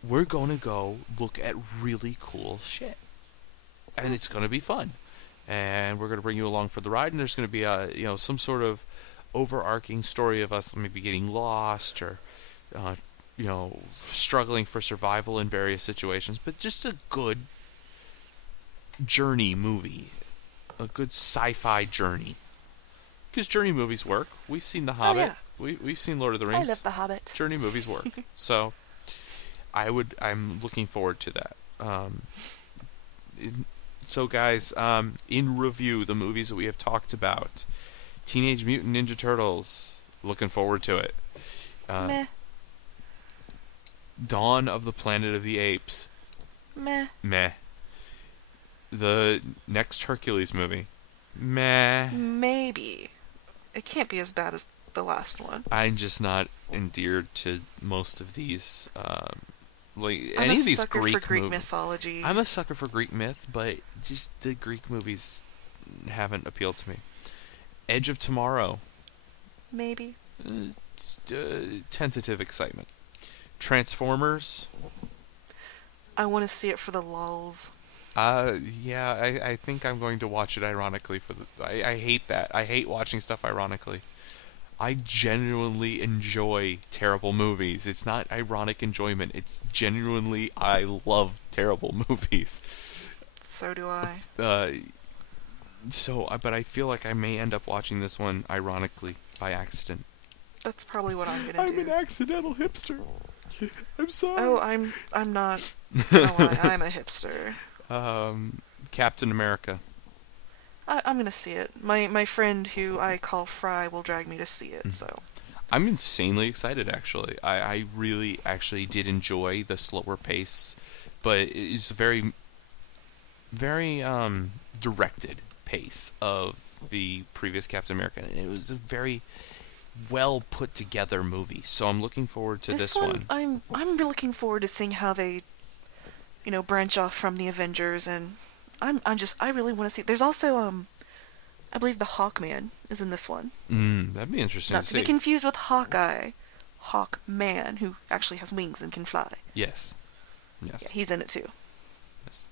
we're gonna go look at really cool shit, and it's gonna be fun, and we're gonna bring you along for the ride. And there's gonna be some sort of overarching story of us maybe getting lost or struggling for survival in various situations, but just a good journey movie, a good sci-fi journey. Because journey movies work. We've seen The Hobbit. Yeah. We've seen Lord of the Rings. I love The Hobbit. Journey movies work. So I'm looking forward to that. So guys, in review, the movies that we have talked about: Teenage Mutant Ninja Turtles. Looking forward to it. Meh. Dawn of the Planet of the Apes. Meh. Meh. The next Hercules movie. Meh. Maybe. It can't be as bad as the last one. I'm just not endeared to most of these, I'm any a of these sucker Greek for Greek movies. mythology. I'm a sucker for Greek myth, but just the Greek movies haven't appealed to me. Edge of Tomorrow. Maybe. Tentative excitement. Transformers. I want to see it for the lulz. Yeah, I think I'm going to watch it ironically I hate that. I hate watching stuff ironically. I genuinely enjoy terrible movies. It's not ironic enjoyment. It's genuinely, I love terrible movies. So do I. But I feel like I may end up watching this one ironically by accident. That's probably what I'm gonna I'm do. an accidental hipster. I'm sorry. Oh, I'm not. No, I'm a hipster. Captain America. I'm gonna see it. My friend who I call Fry will drag me to see it. So. I'm insanely excited, actually. I really actually did enjoy the slower pace, but it's a very, very directed pace of the previous Captain America, and it was a very well put together movie. So I'm looking forward to this one. I'm really looking forward to seeing how they, branch off from the Avengers, and I really want to see. There's also I believe the Hawkman is in this one. That'd be interesting Not to to see. be confused with Hawkeye, Hawkman, who actually has wings and can fly. Yes. Yeah, he's in it too. Yes.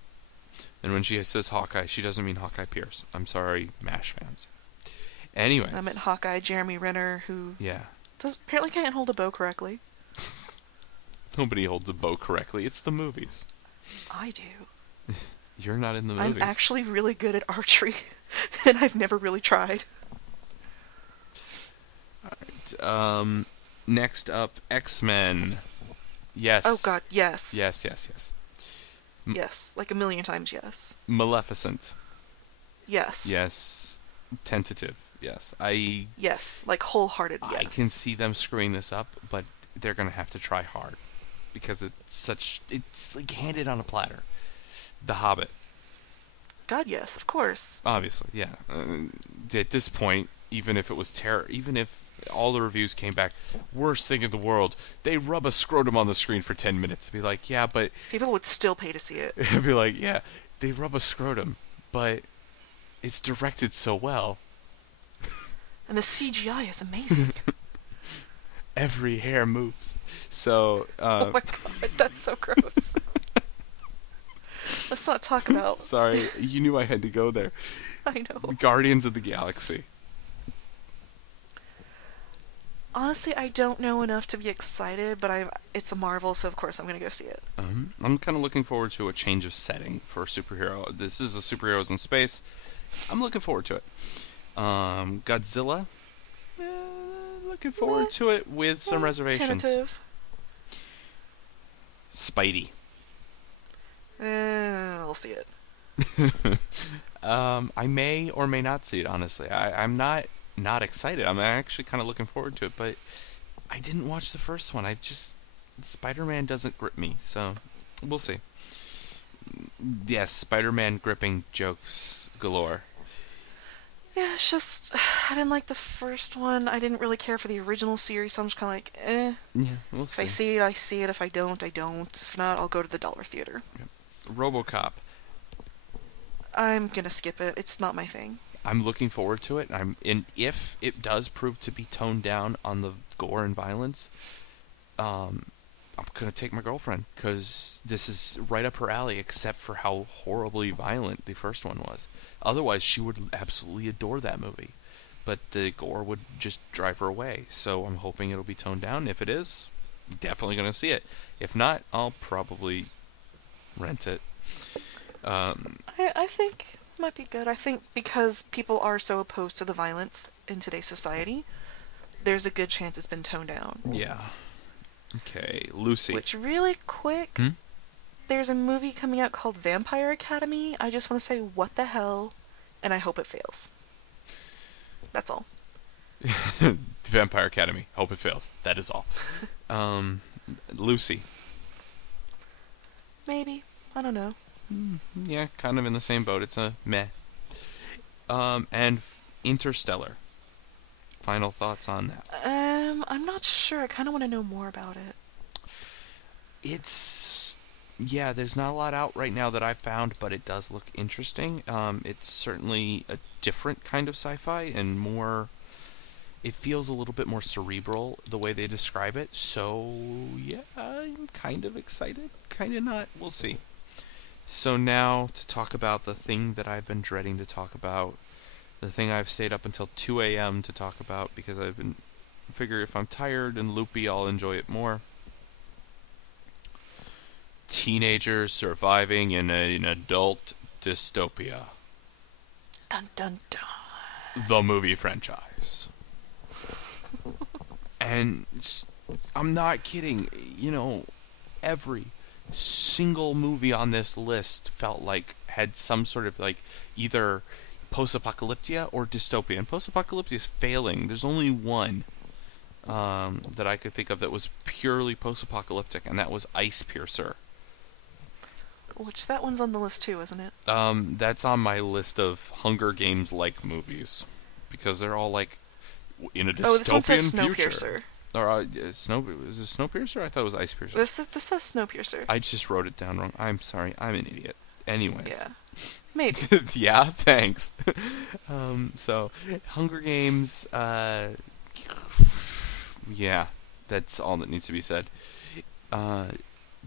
And when she says Hawkeye, she doesn't mean Hawkeye Pierce. I'm sorry, MASH fans. Anyways. I meant Hawkeye, Jeremy Renner, who apparently can't hold a bow correctly. Nobody holds a bow correctly. It's the movies. I do. You're not in the movies. I'm actually really good at archery, and I've never really tried. Alright, next up, X-Men. Yes. Oh god, yes. Yes. Yes, like a million times yes. Maleficent. Yes. Yes. Tentative. Yes. Yes, like wholehearted yes. I can see them screwing this up, but they're gonna have to try hard. Because it's like handed on a platter. The Hobbit. God, yes, of course. Obviously, yeah. At this point, even if it was even if all the reviews came back, worst thing in the world, they rub a scrotum on the screen for 10 minutes. I'd be like, yeah, but... People would still pay to see it. I'd be like, yeah, they rub a scrotum, but it's directed so well. And the CGI is amazing. Every hair moves. So, oh my god, that's so gross. Let's not talk about... Sorry, you knew I had to go there. I know. Guardians of the Galaxy. Honestly, I don't know enough to be excited, but it's a Marvel, so of course I'm gonna go see it. I'm kind of looking forward to a change of setting for a superhero. This is a superheroes in space. I'm looking forward to it. Godzilla. Looking forward to it with some reservations. Tentative. Spidey. I'll see it. I may or may not see it, honestly. I'm not excited. I'm actually kind of looking forward to it, but I didn't watch the first one. Spider-Man doesn't grip me, so we'll see. Yes, Spider-Man gripping jokes galore. Yeah, it's just, I didn't like the first one. I didn't really care for the original series, so I'm just kind of like, eh. Yeah, we'll If see. I see it, I see it. If I don't, I don't. If not, I'll go to the dollar theater. RoboCop. I'm gonna skip it. It's not my thing. I'm looking forward to it, and if it does prove to be toned down on the gore and violence, I'm gonna take my girlfriend, because this is right up her alley, except for how horribly violent the first one was. Otherwise, she would absolutely adore that movie, but the gore would just drive her away. So I'm hoping it'll be toned down. If it is, definitely gonna see it. If not, I'll probably rent it. I think it might be good. I think because people are so opposed to the violence in today's society, there's a good chance it's been toned down. Yeah. Okay, Lucy. Which, really quick, there's a movie coming out called Vampire Academy. I just want to say, what the hell, and I hope it fails. That's all. Vampire Academy. Hope it fails. That is all. Lucy. Maybe. I don't know. Yeah, kind of in the same boat. It's a meh. And Interstellar. Final thoughts on that? I'm not sure. I kind of want to know more about it. Yeah, there's not a lot out right now that I've found, but it does look interesting. It's certainly a different kind of sci-fi and more... It feels a little bit more cerebral, the way they describe it. So, yeah, I'm kind of excited. Kind of not. We'll see. So now, to talk about the thing that I've been dreading to talk about. The thing I've stayed up until 2 a.m. to talk about, because figure if I'm tired and loopy, I'll enjoy it more. Teenagers surviving in an adult dystopia. Dun dun dun. The movie franchise. And I'm not kidding. Every single movie on this list felt like had some sort of either post-apocalyptia or dystopia. And post-apocalyptia is failing. There's only one that I could think of that was purely post-apocalyptic, and that was Ice Piercer. Which, that one's on the list too, isn't it? That's on my list of Hunger Games-like movies, because they're all in a dystopian future. Oh, this one says Snowpiercer. Or is it Snowpiercer? I thought it was Ice Piercer. This says Snowpiercer. I just wrote it down wrong. I'm sorry. I'm an idiot. Anyways. Yeah. Maybe. Yeah, thanks. So, Hunger Games, yeah, that's all that needs to be said.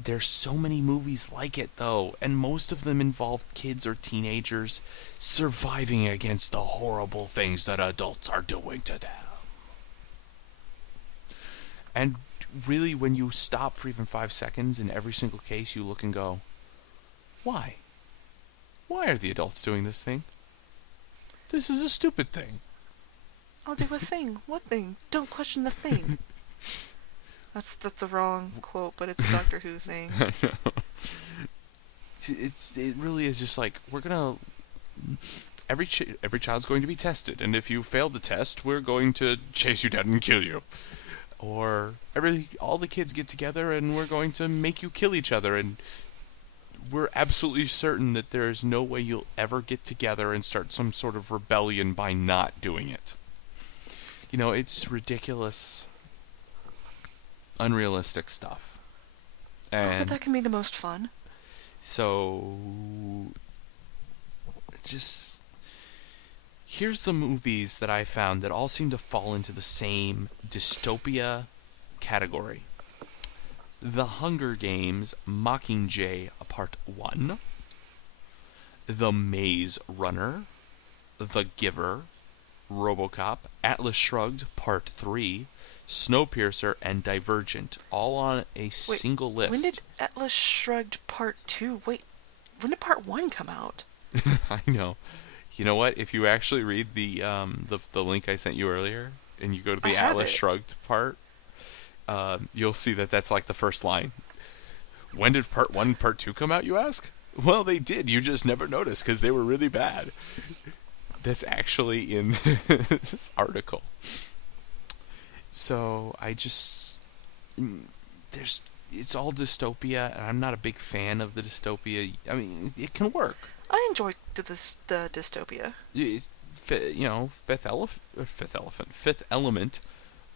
There's so many movies like it, though, and most of them involve kids or teenagers surviving against the horrible things that adults are doing to them. And really, when you stop for even 5 seconds in every single case, you look and go, why? Why are the adults doing this thing? This is a stupid thing. I'll do a thing. What thing? Don't question the thing. That's a wrong quote, but it's a Doctor Who thing. It really is just we're gonna... Every child's going to be tested, and if you fail the test, we're going to chase you down and kill you. Or all the kids get together and we're going to make you kill each other, and we're absolutely certain that there's no way you'll ever get together and start some sort of rebellion by not doing it. It's ridiculous, unrealistic stuff. And but that can be the most fun. So, here's the movies that I found that all seem to fall into the same dystopia category. The Hunger Games Mockingjay Part 1, The Maze Runner, The Giver, RoboCop, Atlas Shrugged Part 3, Snowpiercer, and Divergent, all on a single list. When did Atlas Shrugged Part 2? Wait, when did Part 1 come out? I know. You know what? If you actually read the link I sent you earlier, and you go to the Atlas Shrugged part, you'll see that that's like the first line. When did Part 1 and Part 2 come out, you ask? Well, they did. You just never noticed because they were really bad. That's actually in this article. So it's all dystopia, and I'm not a big fan of the dystopia. I mean, it can work. I enjoyed the dystopia. Fifth Element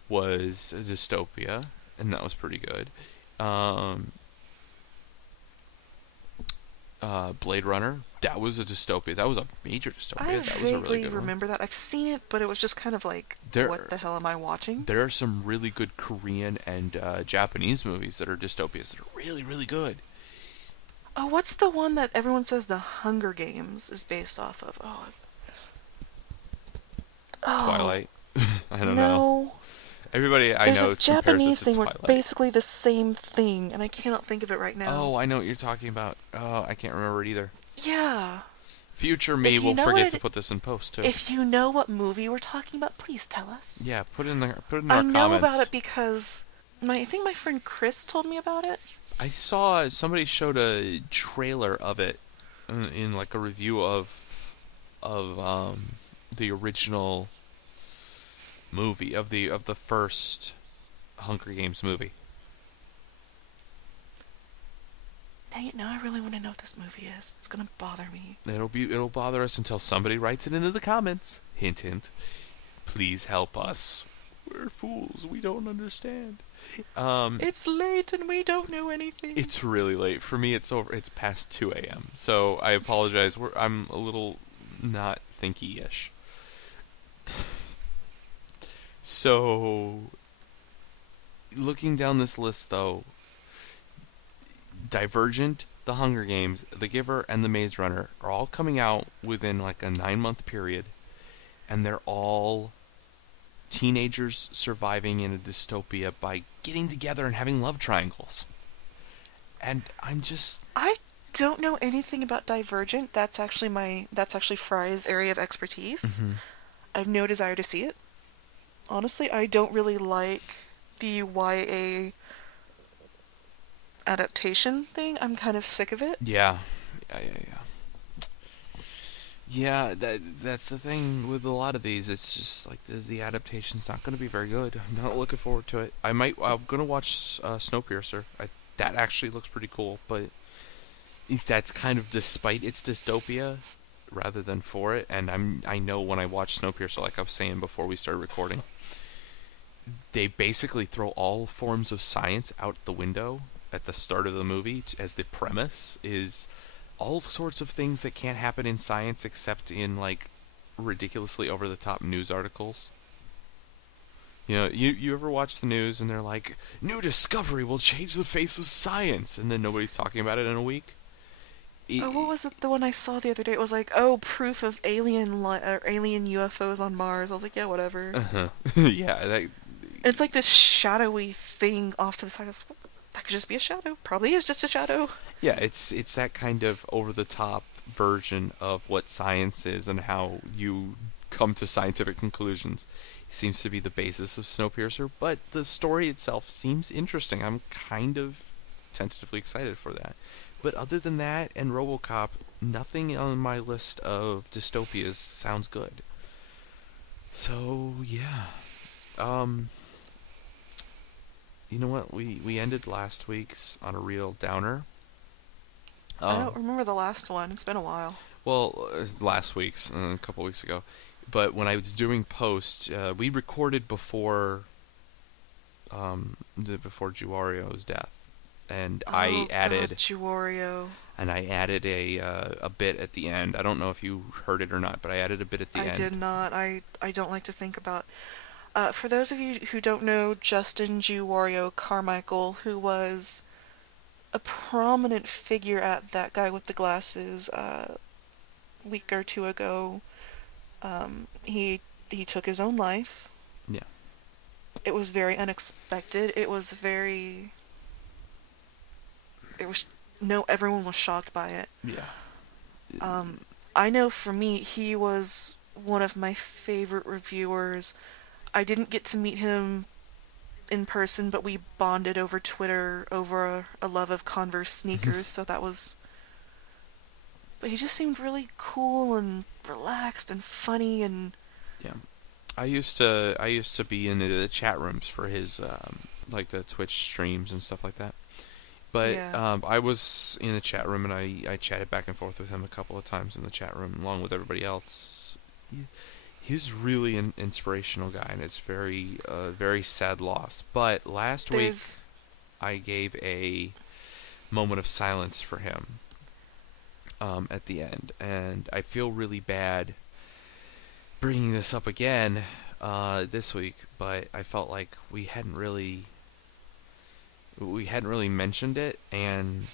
was a dystopia, and that was pretty good. Blade Runner, that was a dystopia. That was a major dystopia. That was a really good one. I vaguely remember that. I've seen it, but it was just kind of like, what the hell am I watching? There are some really good Korean and Japanese movies that are dystopias that are really, really good. Oh, what's the one that everyone says The Hunger Games is based off of? Twilight. I don't know. Everybody I know compares it to Twilight. There's a Japanese thing where it's basically the same thing, and I cannot think of it right now. Oh, I know what you're talking about. Oh, I can't remember it either. Yeah. Future me will forget to put this in post, too. If you know what movie we're talking about, please tell us. Yeah, put it in our comments. I know about it because I think my friend Chris told me about it. I saw somebody showed a trailer of it in like a review of the original movie of the first Hunger Games movie. Dang it! Now I really want to know what this movie is. It's gonna bother me. It'll bother us until somebody writes it into the comments. Hint, hint. Please help us. We're fools. We don't understand. It's late and we don't know anything. It's really late for me. It's past 2 a.m. So I apologize. I'm a little not thinky-ish. So, looking down this list, though, Divergent, The Hunger Games, The Giver, and The Maze Runner are all coming out within like a 9-month period, and they're all teenagers surviving in a dystopia by getting together and having love triangles. And I don't know anything about Divergent. That's actually Fry's area of expertise. Mm-hmm. I have no desire to see it. Honestly, I don't really like the YA adaptation thing. I'm kind of sick of it. Yeah, that's the thing with a lot of these. It's just like the adaptation's not going to be very good. I'm not looking forward to it. I'm going to watch Snowpiercer. That actually looks pretty cool, but that's kind of despite its dystopia rather than for it. And I know when I watch Snowpiercer, like I was saying before we started recording, they basically throw all forms of science out the window at the start of the movie, as the premise is all sorts of things that can't happen in science except in like ridiculously over the top news articles. You know, you ever watch the news and they're like, new discovery will change the face of science, and then nobody's talking about it in a week? What was it? The one I saw the other day. It was like, proof of alien UFOs on Mars. I was like, yeah, whatever. Yeah, it's like this shadowy thing off to the side of. That could just be a shadow. Probably is just a shadow. Yeah, it's that kind of over-the-top version of what science is and how you come to scientific conclusions. It seems to be the basis of Snowpiercer, but the story itself seems interesting. I'm kind of tentatively excited for that. But other than that and RoboCop, nothing on my list of dystopias sounds good. So, yeah. You know what? We ended last week's on a real downer. I don't remember the last one. It's been a while. Well, last week's, a couple weeks ago. But when I was doing post, we recorded before Jewwario's death, and I added Jewwario. And I added a bit at the end. I don't know if you heard it or not, but I added a bit at the end. I did not. I don't like to think about. For those of you who don't know, Justin Jewwario Carmical, who was a prominent figure at That Guy with the Glasses a week or two ago, he took his own life. Yeah. It was very unexpected. It was very... It was... No, everyone was shocked by it. Yeah. I know for me, he was one of my favorite reviewers. I didn't get to meet him in person, but we bonded over Twitter over a love of Converse sneakers, so that was... But he just seemed really cool and relaxed and funny and... Yeah. I used to be in the chat rooms for his like the Twitch streams and stuff like that. But Yeah. I was in the chat room and I chatted back and forth with him a couple of times in the chat room along with everybody else. He's really an inspirational guy, and it's very sad loss. But last week I gave a moment of silence for him at the end, and I feel really bad bringing this up again this week, but I felt like we hadn't really mentioned it, and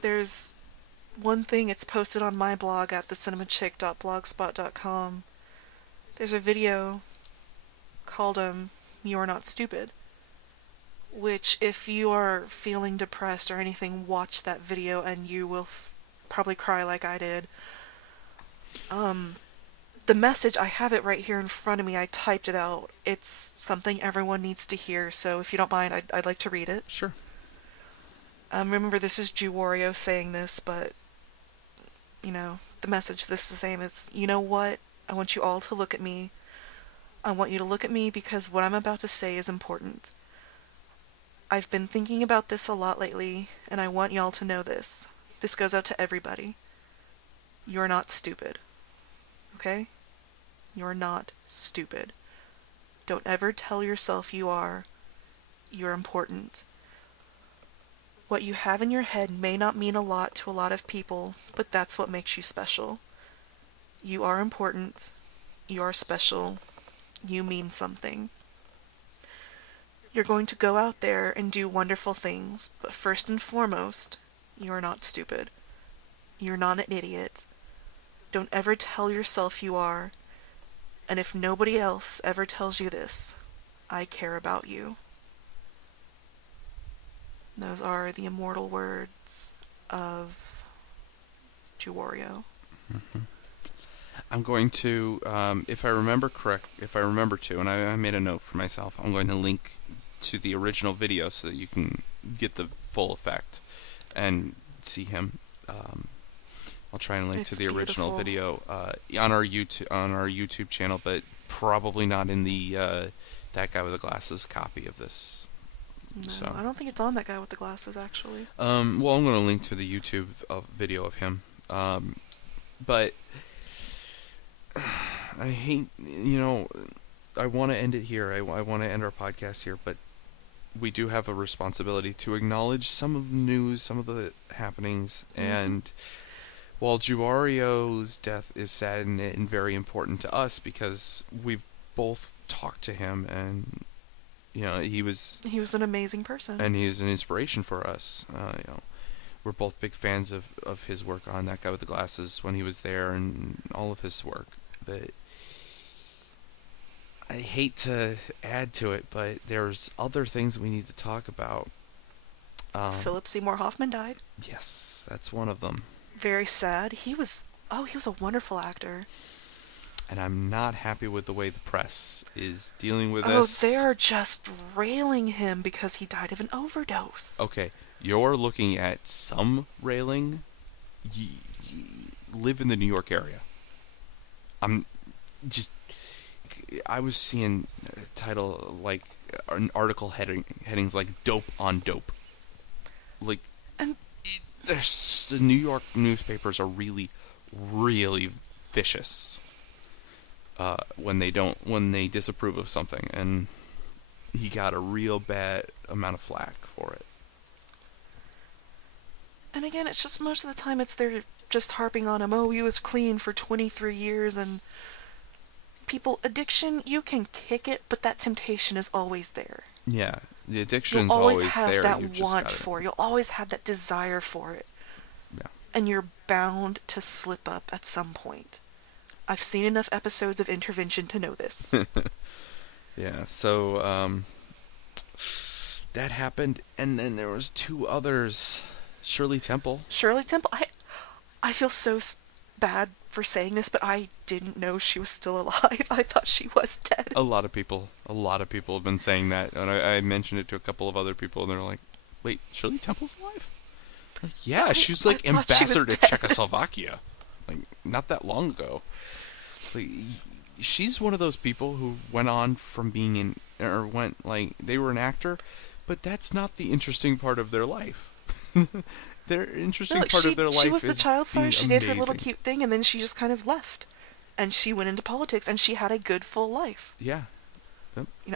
There's one thing, it's posted on my blog at thecinemachik.blogspot.com. There's a video called You Are Not Stupid, which if you are feeling depressed or anything, watch that video and you will probably cry like I did. The message, I have it right here in front of me, I typed it out. It's something everyone needs to hear, so if you don't mind, I'd like to read it. sure. Remember, this is Jewwario saying this, but, you know, the message, this is the same as, you know what? I want you all to look at me. I want you to look at me because what I'm about to say is important. I've been thinking about this a lot lately, and I want y'all to know this. This goes out to everybody. You're not stupid. Okay? You're not stupid. Don't ever tell yourself you are. You're important. What you have in your head may not mean a lot to a lot of people, but that's what makes you special. You are important. You are special. You mean something. You're going to go out there and do wonderful things, but first and foremost, you're not stupid. You're not an idiot. Don't ever tell yourself you are. And if nobody else ever tells you this, I care about you. Those are the immortal words of Jewwario. Mm-hmm. I'm going to, if I remember to, and I made a note for myself, I'm going to link to the original video so that you can get the full effect and see him. I'll try and link to the original video on our YouTube channel, but probably not in the That Guy with the Glasses copy of this. No, So. I don't think it's on That Guy with the Glasses, actually. Well, I'm going to link to the YouTube video of him. But I hate, I want to end it here. I want to end our podcast here, but we do have a responsibility to acknowledge some of the news, some of the happenings, and while Jewwario's death is sad and very important to us because we've both talked to him, and he was an amazing person, and he's an inspiration for us. We're both big fans of his work on That Guy with the Glasses when he was there, and all of his work. But I hate to add to it, but there's other things we need to talk about. Philip Seymour Hoffman died. Yes, that's one of them. Very sad. He was a wonderful actor. And I'm not happy with the way the press is dealing with this. Oh, they're just railing him because he died of an overdose. Okay, you're looking at some railing. Live in the New York area. I was seeing a title like an article headings like "dope on dope." Like, and the New York newspapers are really, really vicious when they disapprove of something, and he got a real bad amount of flack for it. And again, it's just most of the time they're just harping on him. Oh, he was clean for 23 years, and addiction, you can kick it, but that temptation is always there. Yeah, the addiction's You'll always there. have that want for it. You'll always have that desire for it. Yeah. And you're bound to slip up at some point. I've seen enough episodes of Intervention to know this. Yeah, so that happened, and then there was two others. Shirley Temple. Shirley Temple. I feel so bad for saying this, but I didn't know she was still alive. I thought she was dead. A lot of people have been saying that, and I mentioned it to a couple of other people, and they're like, "Wait, Shirley Temple's alive?" Like, yeah, she was like ambassador to Czechoslovakia, like not that long ago. Like, she's one of those people who went on from being they were an actor, but that's not the interesting part of their life. Their interesting part of their life is she was the child star. She did her little amazing. cute thing, and then she just kind of left, and she went into politics, and she had a good full life. Yeah.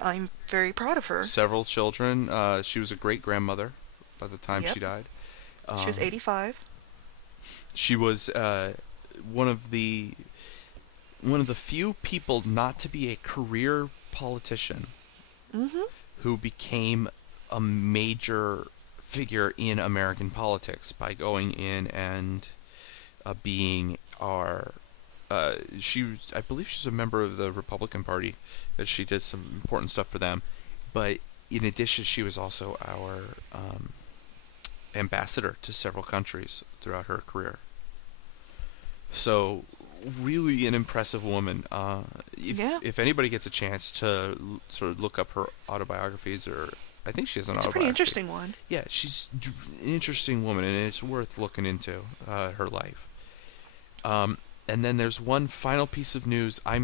I'm very proud of her. Several children. She was a great grandmother by the time she died. She was 85. She was one of the few people not to be a career politician who became a major figure in American politics by going in and being I believe she's a member of the Republican Party, that she did some important stuff for them, but in addition she was also our ambassador to several countries throughout her career. So really an impressive woman. If anybody gets a chance to sort of look up her autobiographies, or I think she has an autobiography. It's a pretty interesting one. Yeah, she's an interesting woman, and it's worth looking into her life. And then there's one final piece of news. I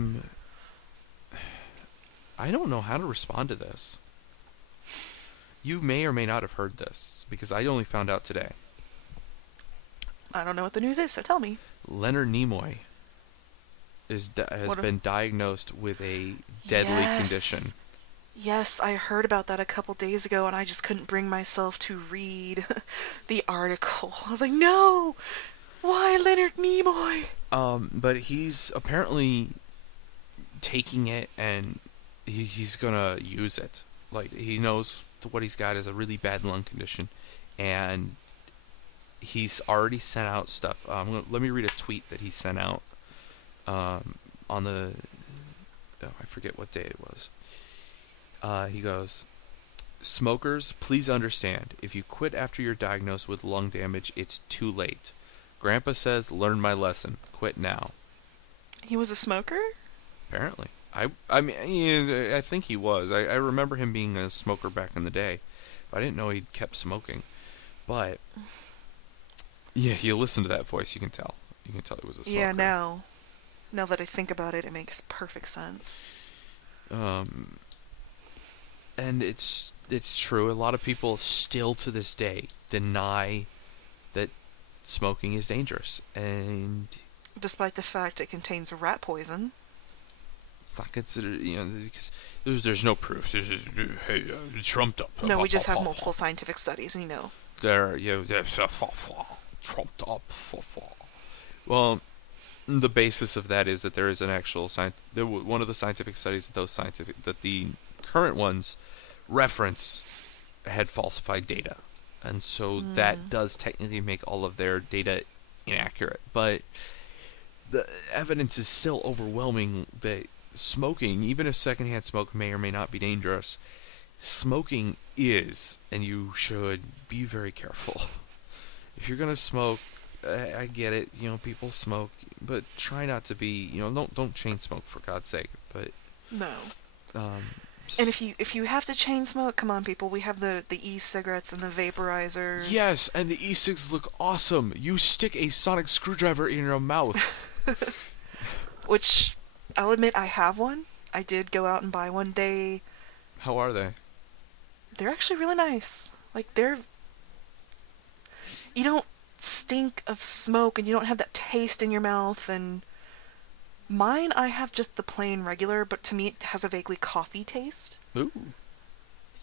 don't know how to respond to this. You may or may not have heard this, because I only found out today. I don't know what the news is, so tell me. Leonard Nimoy has been diagnosed with a deadly condition. Yes, I heard about that a couple days ago, and I just couldn't bring myself to read the article. I was like, no! Why Leonard Nimoy? But he's apparently taking it, and he's gonna use it. Like, he knows what he's got is a really bad lung condition, and he's already sent out stuff. Let me read a tweet that he sent out on the... Oh, I forget what day it was. He goes, "Smokers, please understand, if you quit after you're diagnosed with lung damage, it's too late. Grandpa says, learn my lesson. Quit now." He was a smoker? Apparently. I mean, I think he was. I remember him being a smoker back in the day. But I didn't know he kept smoking. But, yeah, you listen to that voice, you can tell. You can tell he was a smoker. Yeah, now that I think about it, it makes perfect sense. And it's true. A lot of people still to this day deny that smoking is dangerous, and despite the fact it contains rat poison, it's not considered. Because there's no proof. Trumped up. No, we just have multiple scientific studies. Trumped up. Well, the basis of that is that there is an actual one of the scientific studies that the current ones reference had falsified data, and so that does technically make all of their data inaccurate, but the evidence is still overwhelming that smoking, even if secondhand smoke may or may not be dangerous, smoking is, and you should be very careful. If you're gonna smoke, I get it, people smoke, but try not to be, don't chain smoke, for God's sake. But no. And if you have to chain smoke, come on, people. We have the e-cigarettes and the vaporizers. Yes, and the e-cigs look awesome. You stick a sonic screwdriver in your mouth. Which, I'll admit, I have one. I did go out and buy one. How are they? They're actually really nice. Like, you don't stink of smoke, and you don't have that taste in your mouth, and mine, I have just the plain regular, but to me it has a vaguely coffee taste. Ooh.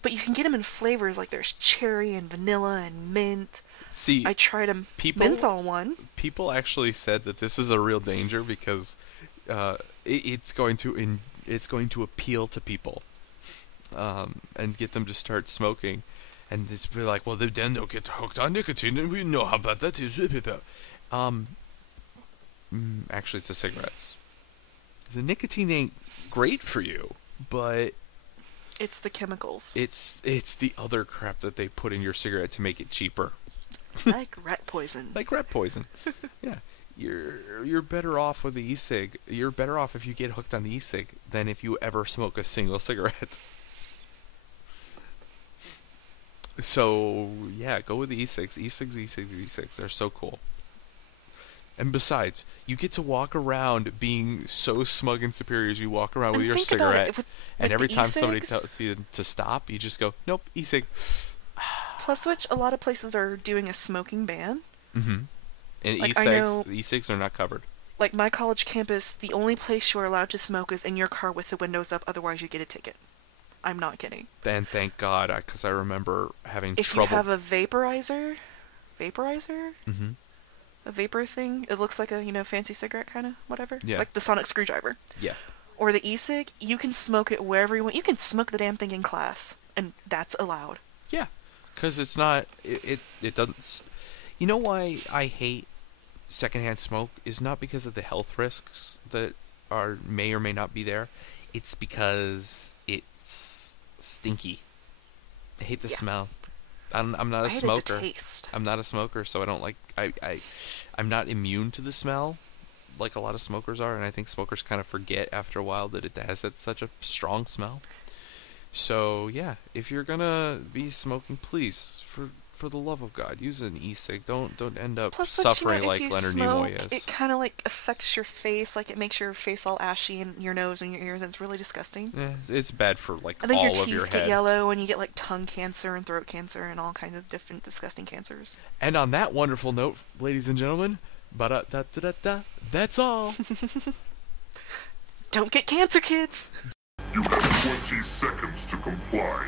But you can get them in flavors, like there's cherry and vanilla and mint. See, I tried a menthol one. People actually said that this is a real danger because it's going to appeal to people and get them to start smoking. And it's be like, well, then they'll get hooked on nicotine, and we know how bad that is. Actually, it's the cigarettes. The nicotine ain't great for you, but It's the chemicals. It's the other crap that they put in your cigarette to make it cheaper. Like rat poison. Like rat poison. Yeah. You're better off with the e-cig. You're better off if you get hooked on the e-cig than if you ever smoke a single cigarette. So, yeah, go with the e-cigs. E-cigs, e-cigs, e-cigs. They're so cool. And besides, you get to walk around being so smug and superior as you walk around with your think about cigarette. it, And every time somebody e-cigs- tells you to stop, you just go, nope, e-cig. Plus which, a lot of places are doing a smoking ban. Mm-hmm. And Like, I know- e-cigs are not covered. Like my college campus, the only place you're allowed to smoke is in your car with the windows up, otherwise you get a ticket. I'm not kidding. Then thank God, because I remember having If trouble. you have a vaporizer? Mm-hmm. A vapor thing? It looks like a, fancy cigarette kind of, whatever. Yeah. Like the sonic screwdriver. Yeah. Or the e-cig, you can smoke it wherever you want. You can smoke the damn thing in class, and that's allowed. Yeah. Because it's not, it doesn't, you know why I hate secondhand smoke is not because of the health risks that may or may not be there. It's because it's stinky. I hate the smell. I'm not a I hated smoker. the taste. I'm not a smoker, so I don't like. I'm not immune to the smell, like a lot of smokers are, and I think smokers kind of forget after a while that it has such a strong smell. So yeah, if you're gonna be smoking, please, for the love of God, use an e-cig. Don't end up Plus, suffering if like you Leonard smoke, Nimoy is. it kind of like affects your face, like it makes your face all ashy and your nose and your ears, and it's really disgusting. Yeah, it's bad for like I think all your of your teeth get head. yellow and you get like tongue cancer and throat cancer and all kinds of different disgusting cancers. And on that wonderful note, ladies and gentlemen, that's all. Don't get cancer, kids! You have 20 seconds to comply.